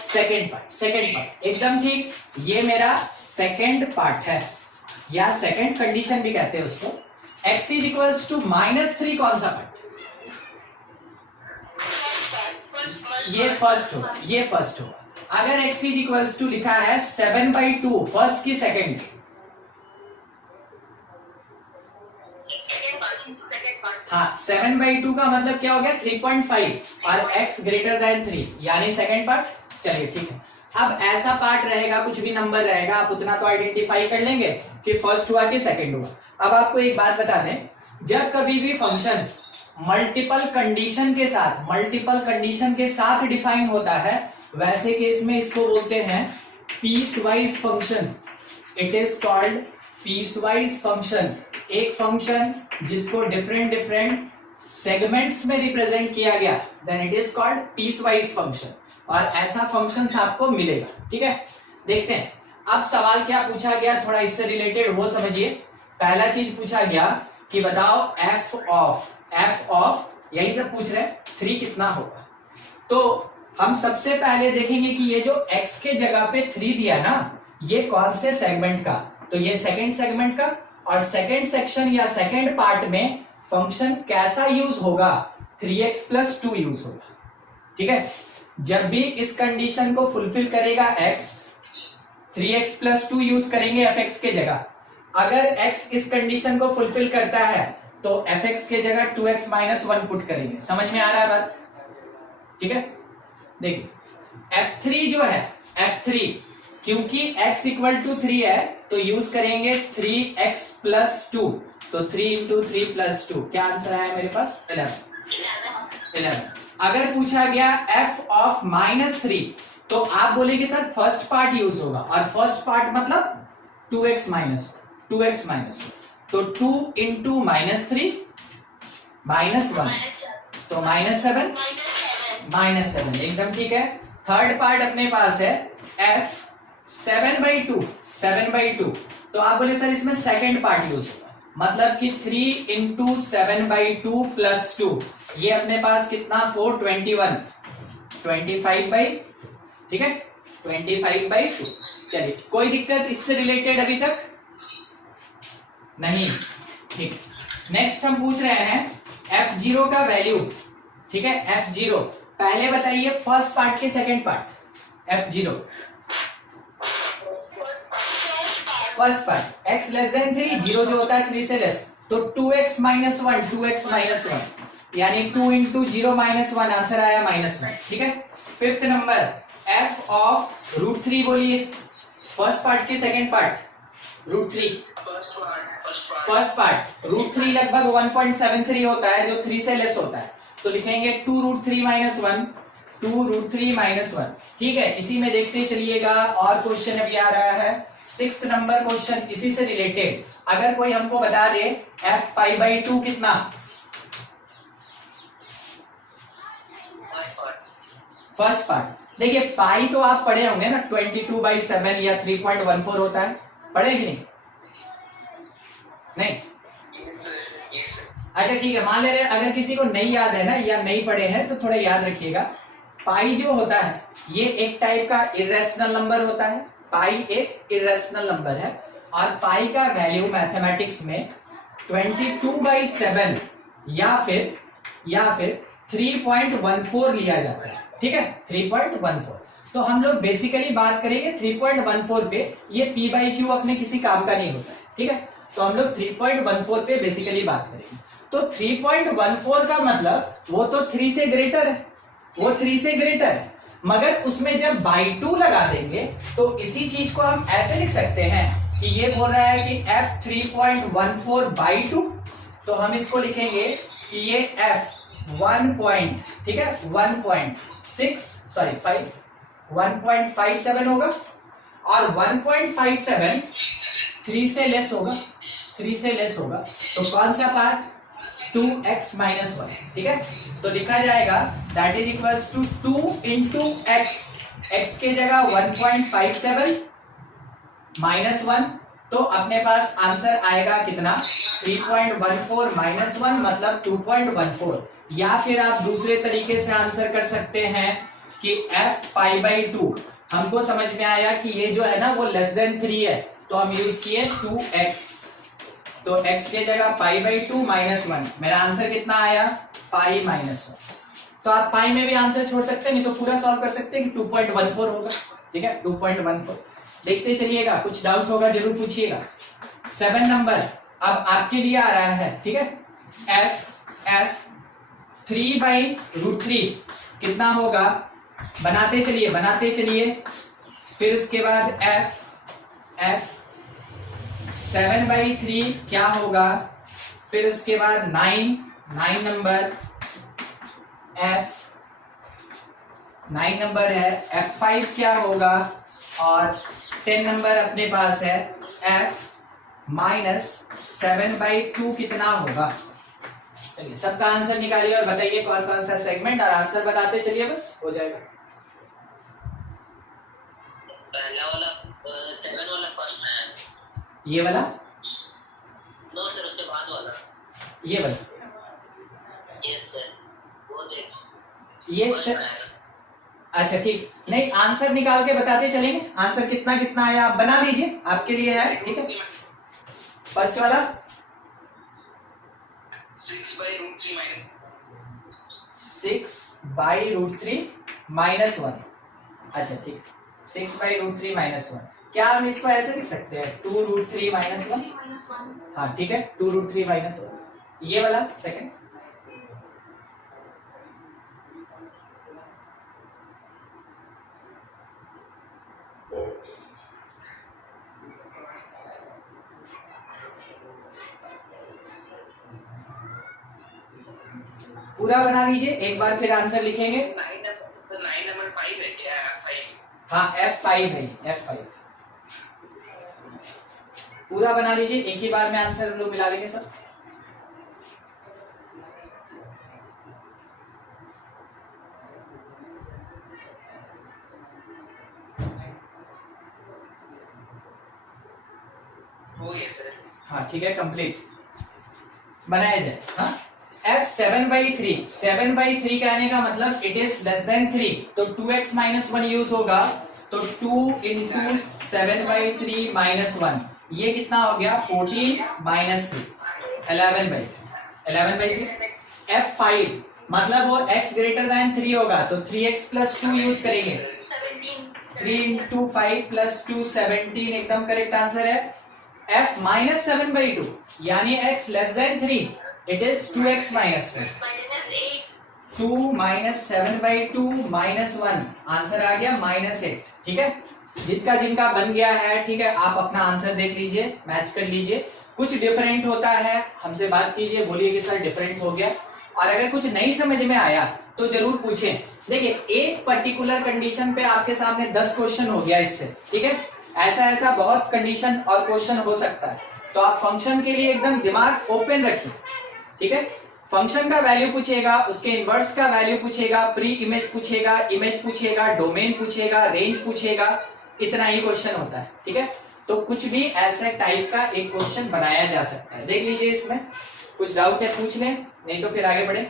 सेकेंड पार्ट एकदम ठीक, ये मेरा सेकेंड पार्ट है या सेकेंड कंडीशन भी कहते हैं उसको। x इज इक्वल्स टू -3 कौन सा पार्ट, ये फर्स्ट होगा, ये फर्स्ट होगा। अगर x इज इक्वल्स टू लिखा है 7/2 फर्स्ट की सेकेंड, हाँ 7/2 का मतलब क्या हो गया 3.5, और x ग्रेटर देन 3 यानी सेकेंड पार्ट। चलिए ठीक है, अब ऐसा पार्ट रहेगा, कुछ भी नंबर रहेगा, आप उतना तो आइडेंटिफाई कर लेंगे कि फर्स्ट हुआ कि सेकेंड हुआ। अब आपको एक बात बता दें, जब कभी भी फंक्शन मल्टीपल कंडीशन के साथ डिफाइन होता है, वैसे केस में इसको बोलते हैं piece wise function, it is called piece wise function. एक फंक्शन जिसको डिफरेंट सेगमेंट्स में रिप्रेजेंट किया गया, then it is called piece wise function, और ऐसा फंक्शंस आपको मिलेगा। ठीक है, देखते हैं अब सवाल क्या पूछा गया, थोड़ा इससे रिलेटेड वो समझिए। पहला चीज पूछा गया कि बताओ f ऑफ यही सब पूछ रहे हैं 3 कितना होगा। तो हम सबसे पहले देखेंगे कि ये जो x के जगह पे 3 दिया ना, ये कौन से सेगमेंट का, तो ये सेकंड सेगमेंट का, और सेकंड सेक्शन या सेकंड पार्ट में फंक्शन कैसा यूज होगा, 3x प्लस 2 यूज होगा। ठीक है, जब भी इस कंडीशन को फुलफिल करेगा x, 3x प्लस 2 यूज करेंगे fx के जगह। अगर x इस कंडीशन को फुलफिल करता है तो fx के जगह 2x माइनस 1 पुट करेंगे। समझ में आ रहा है बात, ठीक है, देखिए F3 जो है, F3 क्योंकि x इक्वल टू 3 है तो यूज करेंगे 3x प्लस 2, तो 3 इंटू 3 प्लस 2, क्या आंसर आया मेरे पास 11। अगर पूछा गया f ऑफ -3 तो आप बोलेंगे सर फर्स्ट पार्ट यूज होगा, और फर्स्ट पार्ट मतलब 2x माइनस, तो 2 इंटू -3 -1, तो -7, एकदम ठीक है। थर्ड पार्ट अपने पास है f 7/2, तो आप बोले सर इसमें सेकंड पार्ट यूज होगा, मतलब कि 3 इंटू 7/2 प्लस 2, ये अपने पास कितना 4, 21, 25/, ठीक है 25/2। चलिए, कोई दिक्कत इससे रिलेटेड अभी तक नहीं, ठीक। नेक्स्ट हम पूछ रहे हैं f0 का वैल्यू, ठीक है f0, पहले बताइए फर्स्ट पार्ट के second part, f0 first part x less than 3, 0 जो होता है 3 से लेस, तो 2x माइनस 1, यानी 2 इंटू 0 -1, आंसर आया -1, ठीक है। फिफ्थ नंबर f ऑफ √3 बोलिए, फर्स्ट पार्ट के सेकंड पार्ट √3, फर्स्ट पार्ट √3 लगभग 1.73 होता है जो 3 से लेस होता है, तो लिखेंगे 2√3 -1, 2√3 -1, ठीक है। इसी में देखते चलिएगा और क्वेश्चन अभी आ रहा है 6th नंबर क्वेश्चन, इसी से रिलेटेड। अगर कोई हमको बता दे f π/2 कितना, फर्स्ट पार्ट, देखिए पाई तो आप पढ़े होंगे ना, 22/7 या 3.14 होता है, पढ़े कि नहीं? अच्छा ठीक है, मान ले रहे अगर किसी को नहीं याद है ना या नहीं पढ़े हैं तो थोड़ा याद रखिएगा, पाई जो होता है ये एक टाइप का इरेशनल नंबर होता है, पाई एक इरेशनल नंबर है, और पाई का वैल्यू मैथमेटिक्स में 22/7 या फिर 3.14 लिया जाता है, ठीक है 3.14। तो हम लोग बेसिकली बात करेंगे 3.14 पे, ये p/q अपने किसी काम का नहीं होता है, ठीक है, तो हम लोग 3.14 पे बेसिकली बात करेंगे। तो 3.14 का मतलब वो तो 3 से ग्रेटर है, वो 3 से ग्रेटर है, मगर उसमें जब by2 लगा देंगे तो इसी चीज को हम ऐसे लिख सकते हैं कि ये बोल रहा है कि f 3.14/2, तो हम इसको लिखेंगे कि ये f 1.57 होगा, और 1.57 3 से लेस होगा, तो कौन सा पार्ट 2x - 1, ठीक है, तो लिखा जाएगा that is equals to 2 into x के जगह 1.57 -1, तो अपने पास आंसर आएगा कितना 3.14 -1 मतलब 2.14, या फिर आप दूसरे तरीके से आंसर कर सकते हैं कि f π/2 हमको समझ में आया कि ये जो है ना वो लेस देन 3 है, तो हम यूज किए 2x, तो x के जगह π/2 -1, मेरा आंसर कितना आया π-1। तो आप पाई में भी आंसर छोड़ सकते हैं, नहीं तो पूरा सॉल्व कर सकते हैं कि 2.14 होगा, ठीक है 2.14। देखते चलिएगा, कुछ डाउट होगा जरूर पूछिएगा। 7 नंबर अब आपके लिए आ रहा है, ठीक है, f 3/√3 कितना होगा, बनाते चलिए, फिर उसके बाद f 7/3 क्या होगा, फिर उसके बाद 9 नंबर f9 नंबर है, f5 क्या होगा, और 10 नंबर अपने पास है f -7/2 कितना होगा। चलिए सबका आंसर निकालिए और बताइए कौन कौन सा सेगमेंट, और आंसर बताते चलिए, बस हो जाएगा। पहला वाला 7 वाला फर्स्ट में है, ये वाला नो सर, उसके बाद वाला ये वाला, यस सर, वो देख ये सर, अच्छा ठीक, नहीं आंसर निकाल के बताते चलेंगे, आंसर कितना कितना आया आप बना लीजिए, आपके लिए है, ठीक है। फर्स्ट वाला 6/√3 -1, अच्छा ठीक, 6/√3 -1, क्या हम इसको ऐसे लिख सकते हैं 2√3 -1, हाँ ठीक है 2√3 -1, ये वाला सेकंड पूरा बना लीजिए, एक बार फिर आंसर लिखेंगे। 9 नंबर 5 है क्या? 5 हाँ F5 है, F5 पूरा बना लीजिए, एक ही बार में आंसर हम लोग मिला लेंगे सब। हो गया सर। हाँ ठीक है, कंप्लीट बनाया जाए। हाँ F7/3, 7/3 कहने का मतलब इट इज लेस देन 3, तो 2x माइनस 1 यूज होगा, तो 2 इंटू 7/3 माइनस 1, ये कितना हो गया 14 माइनस 3, 11/3। F5 मतलब वो x ग्रेटर देन 3 होगा, तो 3x प्लस 2 यूज करेंगे, 3 इंटू 5 प्लस 2 17, एकदम करेक्ट आंसर है। F माइनस 7/2 यानी x less than 3, it is 2x minus 1, 2 minus 7/2 minus 1, answer आ गया -8। ठीक है, जिनका बन गया है, ठीक है, आप अपना आंसर देख लीजिए, मैच कर लीजिए। कुछ डिफरेंट होता है, हमसे बात कीजिए, बोलिए कि सर डिफरेंट हो गया, और अगर कुछ नहीं समझ में आया तो जरूर पूछें। देखिए एक पर्टिकुलर कंडीशन पे आपके सामने 10 क्वेश्चन हो गया इससे, ठीक है, ऐसा बहुत कंडीशन और क्वेश्चन हो सकता है, तो आप फंक्शन के लिए एकदम दिमाग ओपन रखिए। ठीक है, फंक्शन का वैल्यू पूछेगा, उसके इनवर्स का वैल्यू पूछेगा, प्री इमेज पूछेगा, इमेज पूछेगा, डोमेन पूछेगा, रेंज पूछेगा, इतना ही क्वेश्चन होता है। ठीक है, तो कुछ भी ऐसे टाइप का एक क्वेश्चन बनाया जा सकता है। देख लीजिए, इसमें कुछ डाउट है पूछ लें, नहीं तो फिर आगे बढ़े।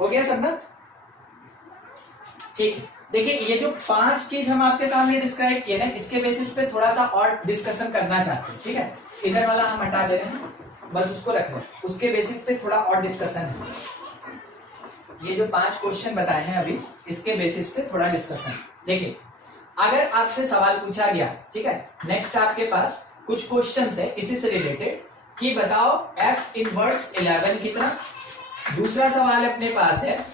हो गया सब ना? ठीक, देखिए ये जो 5 चीज हम आपके सामने डिस्क्राइब किए ना, इसके बेसिस पे थोड़ा सा और डिस्कशन करना चाहते हैं। ठीक है, इधर वाला हम हटा दे रहे हैं, बस उसको रख लें, उसके बेसिस पे थोड़ा और डिस्कशन है। ये जो 5 क्वेश्चन बताए हैं अभी, इसके बेसिस पे थोड़ा डिस्कशन। देखिए अगर आपसे सवाल पूछा गया, ठीक है, नेक्स्ट आपके पास कुछ क्वेश्चन है इसी से रिलेटेड, कि बताओ F इनवर्स 11 कितना। दूसरा सवाल अपने पास है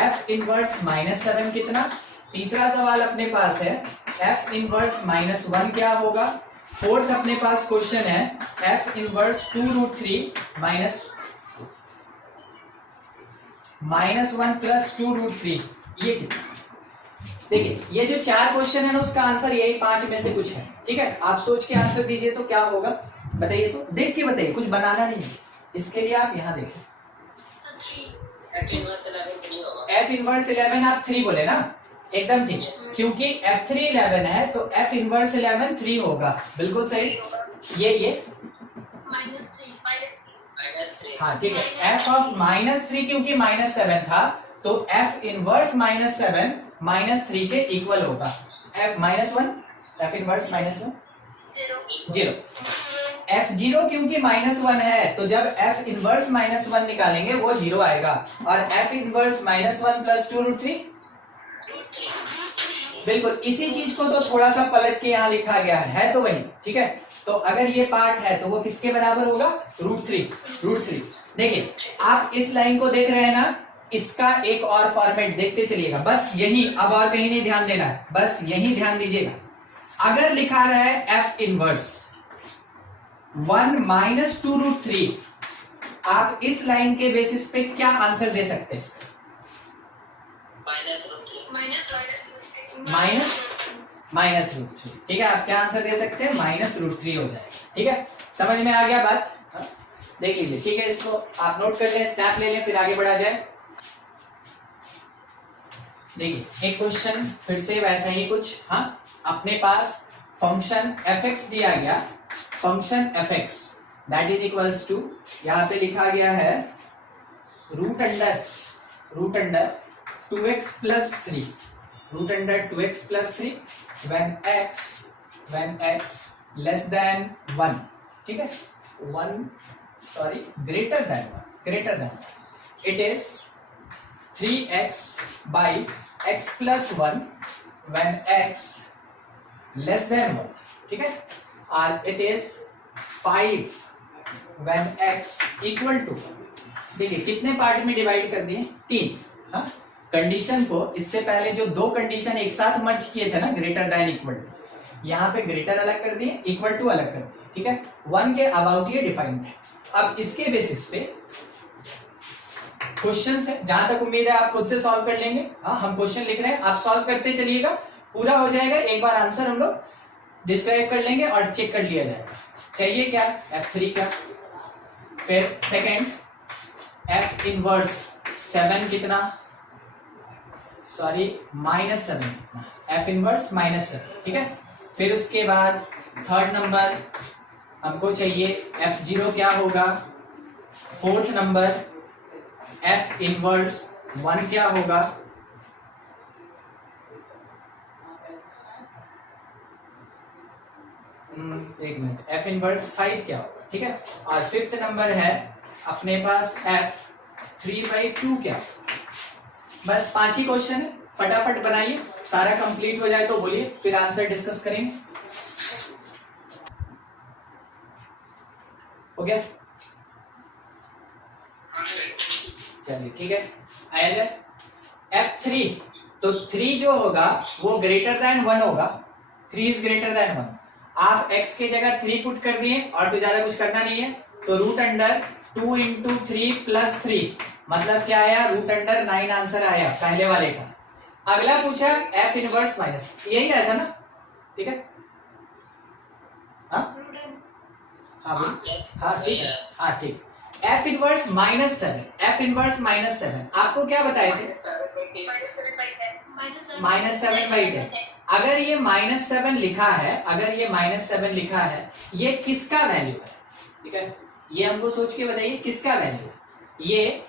F इनवर्स -7 कितना। तीसरा सवाल अपने पास है F इनवर्स -1 क्या होगा। फोर्थ अपने पास क्वेश्चन है F इनवर्स 2√3 -1 प्लस 2√3, ये कितना। देखिए ये जो 4 क्वेश्चन है ना, उसका आंसर यही 5 में से कुछ है। ठीक है, आप सोच के आंसर दीजिए तो क्या होगा बताइए, तो देख के बताइए, कुछ बनाना नहीं है। इसके लिए आप यहाँ देखिए, F इनवर्स 11 3 होगा। F इनवर्स 11 आप 3 बोले ना, एकदम ठीक, क्योंकि F3 11 है तो F इनवर्स 11 3 होगा, बिल्कुल सही। ये -3 हाँ ठीक है, F ऑफ -3 क्योंकि -7 था, तो F इनवर्स -7 -3 के इक्वल होगा। F -1, F इनवर्स -1 0, F0 क्योंकि -1 है, तो जब F इनवर्स -1 निकालेंगे वो 0 आएगा, और F इनवर्स -1 प्लस 2√3, बिल्कुल इसी चीज को तो थोड़ा सा पलट के यहाँ लिखा गया है तो वही। ठीक है, तो अगर ये पार्ट है तो वो किसके बराबर होगा, √3। देखिए आप इस लाइन को देख रहे हैं ना, इसका एक और फॉर्मेट देखते चलिएगा, बस यही, अब और कहीं नहीं ध्यान देना है, बस यही ध्यान दीजिएगा। अगर लिखा रहा है F इनवर्स 1 माइनस 2√3, आप इस लाइन के बेसिस पे क्या आंसर दे सकते हैं इसका, -√3। ठीक है, आप क्या आंसर दे सकते हैं, -√3 हो जाएगा। ठीक है, समझ में आ गया बात, देख लीजिए। ठीक है, इसको आप नोट कर लें, स्नैप ले लें, फिर आगे बढ़ा जाए। देखिए एक क्वेश्चन फिर से वैसा ही कुछ, हाँ, अपने पास फंक्शन fx दिया गया, function fx that is equals to, यहाँ पे लिखा गया है root under 2x plus 3, root under 2x plus 3 when x less than 1। ठीक है, 1 sorry greater than 1, it is 3x by x plus 1 when x less than 1। ठीक है, और it is 5 when x equal to, देखिए कितने पार्ट में डिवाइड कर दिए, 3। हाँ, कंडीशन को इससे पहले जो 2 कंडीशन एक साथ मर्ज किए थे ना, ग्रेटर देन इक्वल टू, यहाँ पे ग्रेटर अलग कर दिए, इक्वल टू अलग कर दिए, ठीक है। 1 के अबाउट ये डिफाइंड है। अब इसके बेसिस पे क्वेश्चन है, जहां तक उम्मीद है आप खुद से सॉल्व कर लेंगे। हाँ, हम क्वेश्चन लिख रहे हैं, आप सॉल्व करते चलिएगा, पूरा हो जाएगा, एक बार आंसर हम लोग डिस्क्राइब कर लेंगे और चेक कर लिया जाएगा। चाहिए क्या, F3 क्या, फिर सेकंड F इनवर्स 7 कितना, सॉरी -7 कितना, F इनवर्स -7, ठीक है। फिर उसके बाद थर्ड नंबर हमको चाहिए F0 क्या होगा, फोर्थ नंबर F इनवर्स 1 क्या होगा, एक मिनट, F इनवर्स 5 क्या होगा, ठीक है। और फिफ्थ नंबर है अपने पास F3/2 क्या होगा। बस 5 ही क्वेश्चन है, फटाफट बनाइए, सारा कंप्लीट हो जाए तो बोलिए, फिर आंसर डिस्कस करेंगे। हो गया, चलिए ठीक है। आया F3, तो 3 जो होगा वो ग्रेटर देन 1 होगा, 3 इज ग्रेटर देन 1। आप x के जगह 3 पुट कर दिए और तो ज्यादा कुछ करना नहीं है, तो √2 इंटू 3 प्लस 3 मतलब क्या आया, √9 आंसर आया पहले वाले का। अगला पूछा F इनवर्स माइनस, यही आया था ना, ठीक है। हाँ ठीक है, हाँ ठीक। F इनवर्स -7, F इनवर्स -7 आपको क्या बताए थे, -7/10। अगर ये -7 लिखा है, अगर ये -7 लिखा है, ये किसका वैल्यू है, ठीक है। ये हमको सोच के बताइए किसका वैल्यू है, ये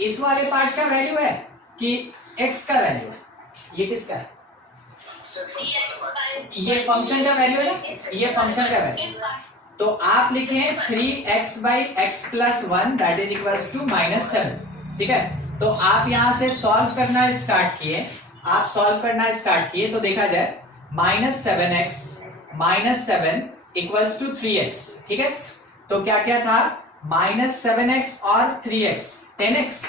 इस वाले पार्ट का वैल्यू है कि x का वैल्यू है, ये किसका है, ये फंक्शन का वैल्यू है ना, ये फंक्शन का वैल्यू। तो आप लिखें 3x/x + 1 that is equals to -7, ठीक है। तो आप यहां से सॉल्व करना स्टार्ट किए, आप सॉल्व करना स्टार्ट किए तो देखा जाए -7x -7 इक्वल्स टू 3x, ठीक है। तो क्या क्या था, -7x और 3x 10x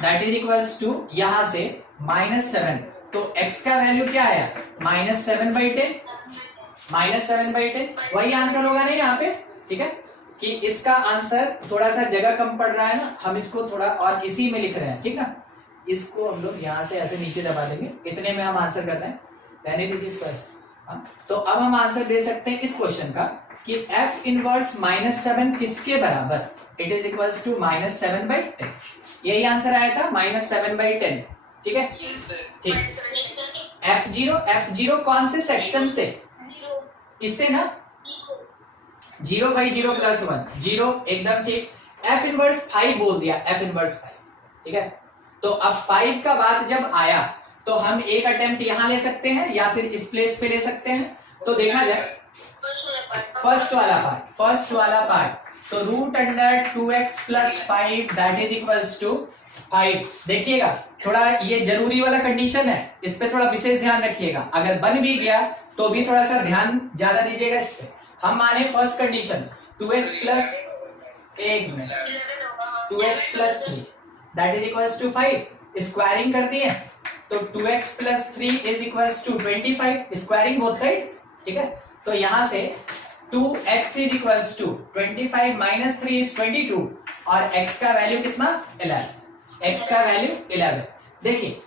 that is equals to यहां से -7, तो x का वैल्यू क्या आया, -7/10, -7/10 वही आंसर होगा नहीं यहाँ पे, ठीक है। कि इसका आंसर थोड़ा सा जगह कम पड़ रहा है ना, हम इसको थोड़ा और इसी में लिख रहे हैं, ठीक ना। इसको हम लोग यहाँ से ऐसे नीचे दबा देंगे, इतने में हम आंसर कर रहे हैं, रहने दीजिए इसको ऐसे। तो अब हम आंसर दे सकते हैं इस क्वेश्चन का कि F इनवर्स -7 किसके बराबर, इट इज इक्वल्स टू -7/10, यही आंसर आया था, -7/10, ठीक है। ठीक, F0 कौन से सेक्शन से, इससे ना, 0/0 + 1 0, एकदम ठीक। F इनवर्स 5 बोल दिया, F इनवर्स 5, ठीक है। तो अब 5 का बाद जब आया तो हम एक अटेम्प्ट यहां ले सकते हैं या फिर इस प्लेस पे ले सकते हैं। तो देखा जाए फर्स्ट वाला पार्ट, तो √2x + 5 that is equals to 5। देखिएगा थोड़ा ये जरूरी वाला कंडीशन है, इस पे थोड़ा विशेष ध्यान रखिएगा, अगर बन भी गया तो भी थोड़ा सा ध्यान ज्यादा दीजिएगा इस पे। हम माने first condition 2x + 2x + 3 that is equals to 5, squaring कर दिए तो 2x + 3 is equals to 25, squaring both side, ठीक है। तो यहां से 2x is equals to 25 - 3 is 22 और x का वैल्यू कितना, 11, x का वैल्यू 11। देखिए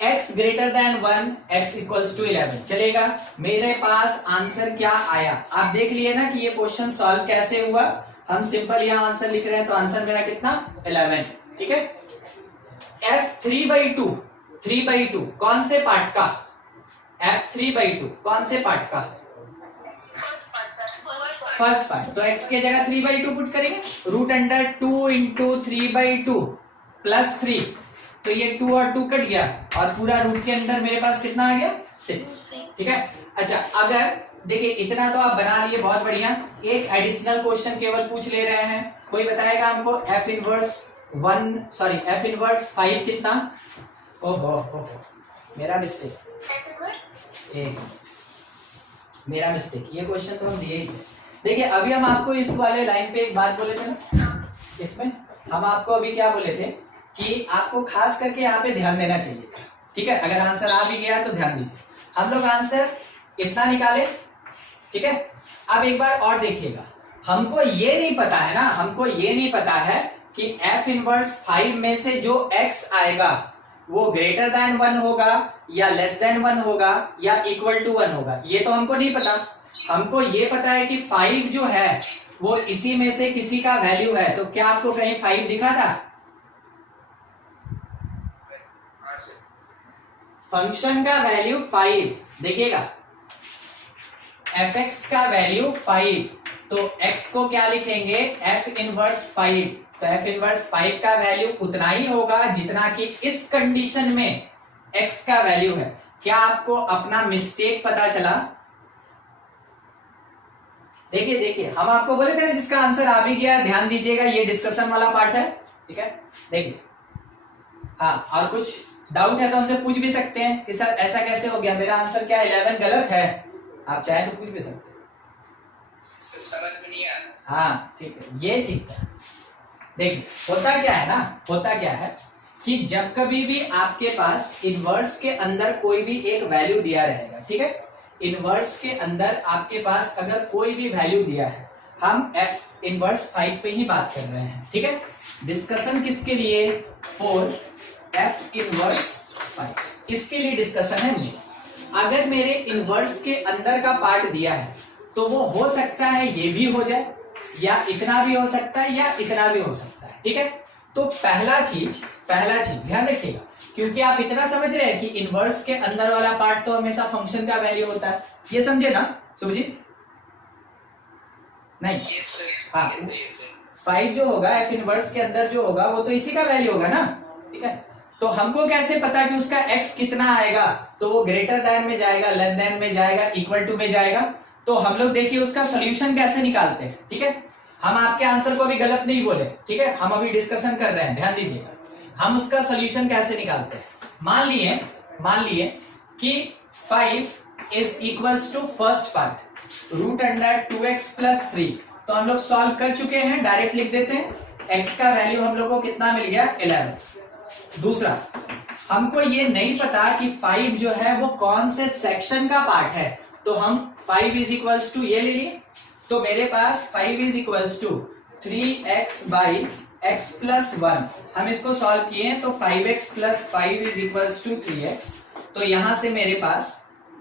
x greater than 1, x equals to 11 चलेगा। मेरे पास आंसर क्या आया, आप देख लिए ना कि ये क्वेश्चन सॉल्व कैसे हुआ। हम सिंपल यहाँ आंसर लिख रहे हैं, तो आंसर मेरा कितना, 11, ठीक है। F3/2, 3/2 कौन से पार्ट का, F3/2 कौन से पार्ट का, फर्स्ट पार्ट। तो x के जगह 3/2 पुट करेंगे, √2 इंटू 3/2 प्लस 3, तो ये 2 और 2 कट गया और पूरा रूट के अंदर मेरे पास कितना आ गया, 6, ठीक है। अच्छा, अगर देखिए इतना तो आप बना लिए, बहुत बढ़िया। एक एडिशनल क्वेश्चन केवल पूछ ले रहे हैं, कोई बताएगा हमको F इनवर्स 5 कितना। ओहो मेरा मिस्टेक, मेरा मिस्टेक, ये क्वेश्चन तो हम दिए ही थे। देखिए अभी हम आपको इस वाले लाइन पे एक बात बोले थे ना, इसमें हम आपको अभी क्या बोले थे कि आपको खास करके यहाँ पे ध्यान देना चाहिए था, ठीक है। अगर आंसर आ भी गया तो ध्यान दीजिए। हम लोग आंसर इतना निकाले, ठीक है। अब एक बार और देखिएगा, हमको ये नहीं पता है ना, हमको ये नहीं पता है कि f इनवर्स 5 में से जो x आएगा वो ग्रेटर देन 1 होगा या लेस देन 1 होगा या इक्वल टू 1 होगा, ये तो हमको नहीं पता। हमको ये पता है कि 5 जो है वो इसी में से किसी का वैल्यू है। तो क्या आपको कहीं 5 दिखा था? फंक्शन का वैल्यू 5 देखिएगा, fx का वैल्यू 5, तो x को क्या लिखेंगे? f inverse 5। तो f इनवर्स 5 का वैल्यू उतना ही होगा जितना कि इस कंडीशन में x का वैल्यू है। क्या आपको अपना मिस्टेक पता चला? देखिए देखिए, हम आपको बोले थे ना जिसका आंसर आ भी गया, ध्यान दीजिएगा, ये डिस्कशन वाला पार्ट है, ठीक है। देखिए, हाँ, और कुछ डाउट है तो हमसे पूछ भी सकते हैं कि सर ऐसा कैसे हो गया, मेरा आंसर क्या 11 गलत है, आप चाहे तो पूछ भी सकते हैं। समझ में नहीं आया। हाँ ठीक है, ये ठीक है। देखिए होता क्या है ना, होता क्या है कि जब कभी भी आपके पास इनवर्स के अंदर कोई भी एक वैल्यू दिया रहेगा, ठीक है, इनवर्स के अंदर आपके पास अगर कोई भी वैल्यू दिया है, हम f इनवर्स 5 पे ही बात कर रहे हैं, ठीक है। डिस्कशन किसके लिए? फॉर f इनवर्स 5, इसके लिए डिस्कशन है ये। अगर मेरे इनवर्स के अंदर का पार्ट दिया है तो वो हो सकता है ये भी हो जाए, या इतना भी हो सकता है, या इतना भी हो सकता है, ठीक है। तो पहला चीज ध्यान रखिएगा, क्योंकि आप इतना समझ रहे हैं कि इनवर्स के अंदर वाला पार्ट तो हमेशा फंक्शन का वैल्यू होता है, ये समझे ना सुभजीत? नहीं, हाँ, 5 जो होगा f इनवर्स के अंदर जो होगा वो तो इसी का वैल्यू होगा ना, ठीक है। तो हमको कैसे पता कि उसका x कितना आएगा? तो वो ग्रेटर देन में जाएगा, लेस देन में जाएगा, इक्वल टू में जाएगा। तो हम लोग देखिए उसका सॉल्यूशन कैसे निकालते हैं, ठीक है। हम आपके आंसर को अभी गलत नहीं बोले, ठीक है, हम अभी डिस्कशन कर रहे हैं, ध्यान दीजिएगा। हम उसका सॉल्यूशन कैसे निकालते हैं? मान लिए कि 5 is equals to first part root under 2x plus 3, तो हम लोग सॉल्व कर चुके हैं, डायरेक्ट लिख देते हैं। x का वैल्यू हम लोग को कितना मिल गया? 11। दूसरा, हमको ये नहीं पता कि 5 जो है वो कौन से सेक्शन का पार्ट है, तो हम 5 इज इक्वल्स टू ये ले लिए, तो मेरे पास 5 is equals to 3x by x plus 1, हम इसको सॉल्व किए तो 5x plus 5 is equals to 3x, तो यहां से मेरे पास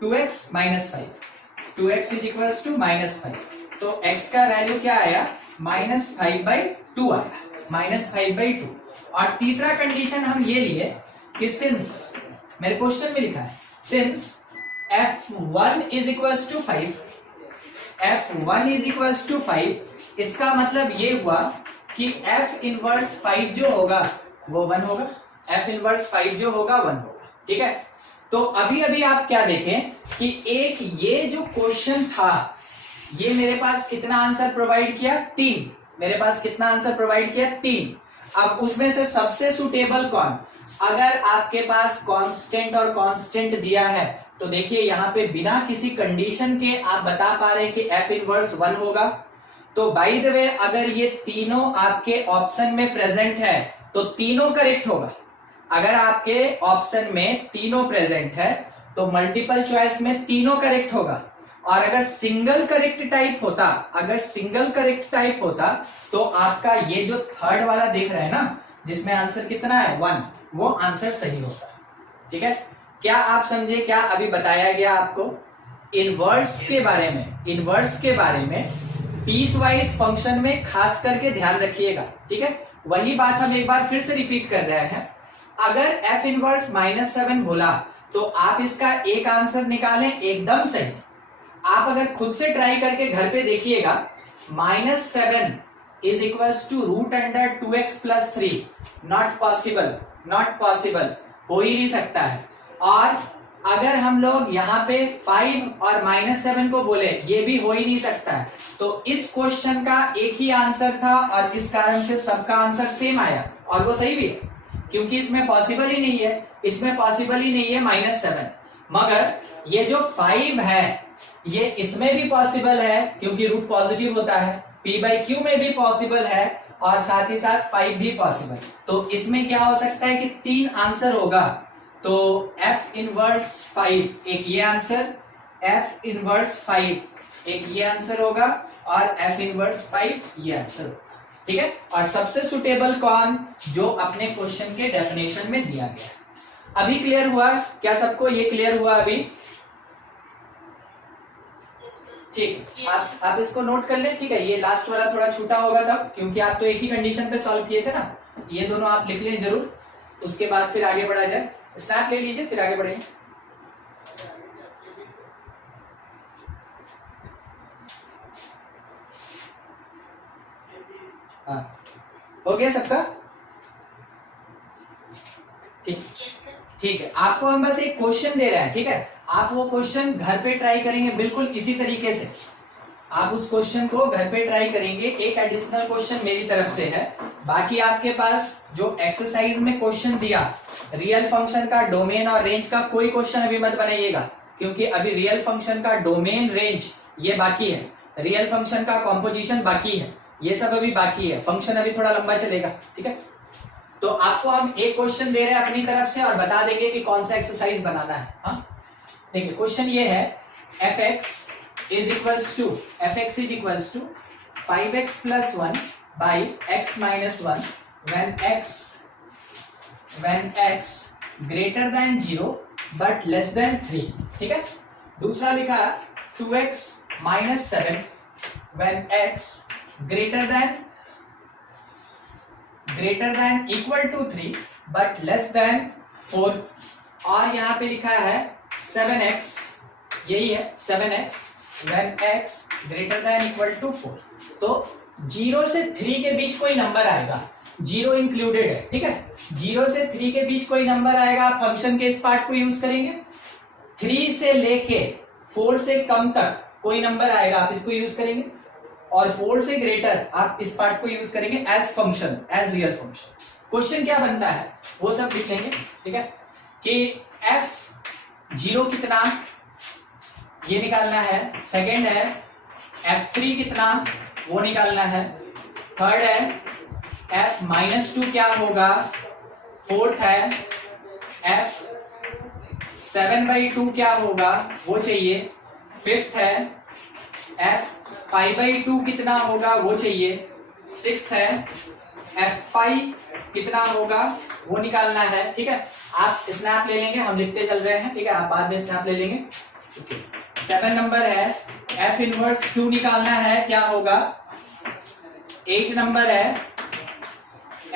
2x minus 5, 2x is equals to minus 5, तो x का वैल्यू क्या आया? माइनस 5/2 आया, माइनस 5/2। और तीसरा कंडीशन हम ये लिए कि सिंस, मेरे क्वेश्चन में लिखा है since f1 is equals to 5, f1 is equals to 5, इसका मतलब ये हुआ कि f इनवर्स 5 जो होगा वो 1 होगा, f इनवर्स 5 जो होगा 1 होगा, ठीक है। तो अभी अभी आप क्या देखें कि एक ये जो क्वेश्चन था, ये मेरे पास कितना आंसर प्रोवाइड किया? 3। मेरे पास कितना आंसर प्रोवाइड किया? 3। अब उसमें से सबसे सुटेबल कौन? अगर आपके पास कांस्टेंट और कांस्टेंट दिया है तो देखिए यहाँ पे बिना किसी कंडीशन के आप बता पा रहे हैं कि f इनवर्स 1 होगा। तो बाय द वे अगर ये तीनों आपके ऑप्शन में प्रेजेंट है तो तीनों करेक्ट होगा। अगर आपके ऑप्शन में तीनों प्रेजेंट है तो मल्टीपल चॉइस में तीनों करेक्ट होगा। और अगर सिंगल करेक्ट टाइप होता तो आपका ये जो थर्ड वाला देख रहे हैं ना, जिसमें आंसर कितना है 1, वो आंसर सही होता है, ठीक है। क्या आप समझे? क्या अभी बताया गया आपको इनवर्स के बारे में पीस वाइज फंक्शन में खास करके ध्यान रखिएगा, ठीक है। वही बात हम एक बार फिर से रिपीट कर रहे हैं। अगर f इनवर्स -7 बोला तो आप इसका एक आंसर निकालें एकदम सही। आप अगर खुद से ट्राई करके घर पे देखिएगा, -7 is equals to root under 2x plus 3, not possible, हो ही नहीं सकता है। और अगर हम लोग यहाँ पे 5 और -7 को बोले, ये भी हो ही नहीं सकता है। तो इस क्वेश्चन का एक ही आंसर था और इस कारण से सबका आंसर सेम आया, और वो सही भी है क्योंकि इसमें पॉसिबल ही नहीं है, -7। मगर ये जो 5 है ये इसमें भी पॉसिबल है क्योंकि रूट पॉजिटिव होता है, p/q में भी पॉसिबल है और साथ ही साथ 5 भी पॉसिबल। तो इसमें क्या हो सकता है कि 3 आंसर होगा। तो f इनवर्स 5 एक ये आंसर, f इनवर्स 5, एक ये आंसर होगा और f इनवर्स 5 ये आंसर होगा, ठीक है। और सबसे सुटेबल कौन, जो अपने क्वेश्चन के डेफिनेशन में दिया गया है। अभी क्लियर हुआ क्या सबको, ये क्लियर हुआ अभी, ठीक। आप इसको नोट कर ले, ठीक है। ये लास्ट वाला थोड़ा छूटा होगा तब, क्योंकि आप तो एक ही कंडीशन पे सॉल्व किए थे ना, ये दोनों आप लिख लें जरूर, उसके बाद फिर आगे बढ़ा जाए। स्नैप ले लीजिए फिर आगे बढ़ेंगे। हाँ, हो गया सबका, ठीक, ठीक है। आपको हम बस एक क्वेश्चन दे रहे हैं, ठीक है। आप वो क्वेश्चन घर पे ट्राई करेंगे बिल्कुल इसी तरीके से, आप उस क्वेश्चन को घर पे ट्राई करेंगे। एक एडिशनल क्वेश्चन मेरी तरफ से है, बाकी आपके पास जो एक्सरसाइज में क्वेश्चन दिया, रियल फंक्शन का डोमेन और रेंज का कोई क्वेश्चन अभी मत बनाइएगा, क्योंकि अभी रियल फंक्शन का डोमेन रेंज ये बाकी है, रियल फंक्शन का कॉम्पोजिशन बाकी है, ये सब अभी बाकी है, फंक्शन अभी थोड़ा लंबा चलेगा, ठीक है। तो आपको हम एक क्वेश्चन दे रहे हैं अपनी तरफ से और बता देंगे कि कौन सा एक्सरसाइज बनाना है। हाँ, देखिए क्वेश्चन ये है, fx is equals to 5x plus 1 by x minus 1 when x greater than 0 but less than 3, ठीक है। दूसरा लिखा 2x minus 7 when x greater than equal to 3 but less than 4, और यहाँ पे लिखा है 7x, यही है 7x when x greater than equal to 4। तो 0 से 3 के बीच कोई नंबर आएगा, 0 इंक्लूडेड है, ठीक है। 0 से 3 के बीच कोई नंबर आएगा, आप फंक्शन के इस पार्ट को यूज करेंगे। 3 से लेके 4 से कम तक कोई नंबर आएगा, आप इसको यूज करेंगे, और 4 से ग्रेटर आप इस पार्ट को यूज करेंगे as function, as real function. Question क्या बनता है वो सब लिख लेंगे, ठीक है। कि f0 कितना ये निकालना है, सेकंड है f3 कितना वो निकालना है, थर्ड है f-2 क्या होगा, फोर्थ है f7/2 क्या होगा वो चाहिए, फिफ्थ है f5/2 कितना होगा वो चाहिए, सिक्स्थ है f5 कितना होगा वो निकालना है, ठीक है। आप स्नैप ले लेंगे, हम लिखते चल रहे हैं, ठीक है, आप बाद में स्नैप ले लेंगे, ठीक है। 7 नंबर है f इनवर्स 2 निकालना है, क्या होगा। 8 नंबर है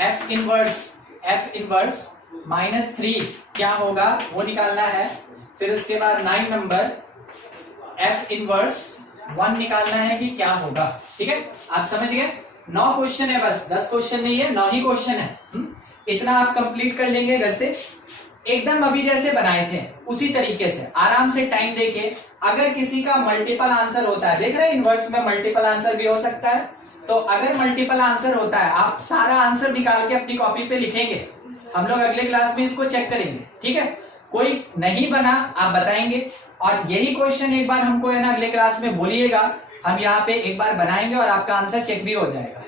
f इनवर्स -3 क्या होगा वो निकालना है। फिर उसके बाद 9 नंबर f इनवर्स 1 निकालना है कि क्या होगा, ठीक है। आप समझ गए, 9 क्वेश्चन है, बस 10 क्वेश्चन नहीं है, 9 ही क्वेश्चन है। इतना आप कंप्लीट कर लेंगे घर से, एकदम अभी जैसे बनाए थे उसी तरीके से आराम से टाइम देके। अगर किसी का मल्टीपल आंसर होता है, देख रहे हैं इनवर्स में मल्टीपल आंसर भी हो सकता है, तो अगर मल्टीपल आंसर होता है आप सारा आंसर निकाल के अपनी कॉपी पे लिखेंगे, हम लोग अगले क्लास में इसको चेक करेंगे, ठीक है। कोई नहीं बना आप बताएंगे, और यही क्वेश्चन एक बार हमको है ना अगले क्लास में बोलिएगा, हम यहाँ पे एक बार बनाएंगे और आपका आंसर चेक भी हो जाएगा।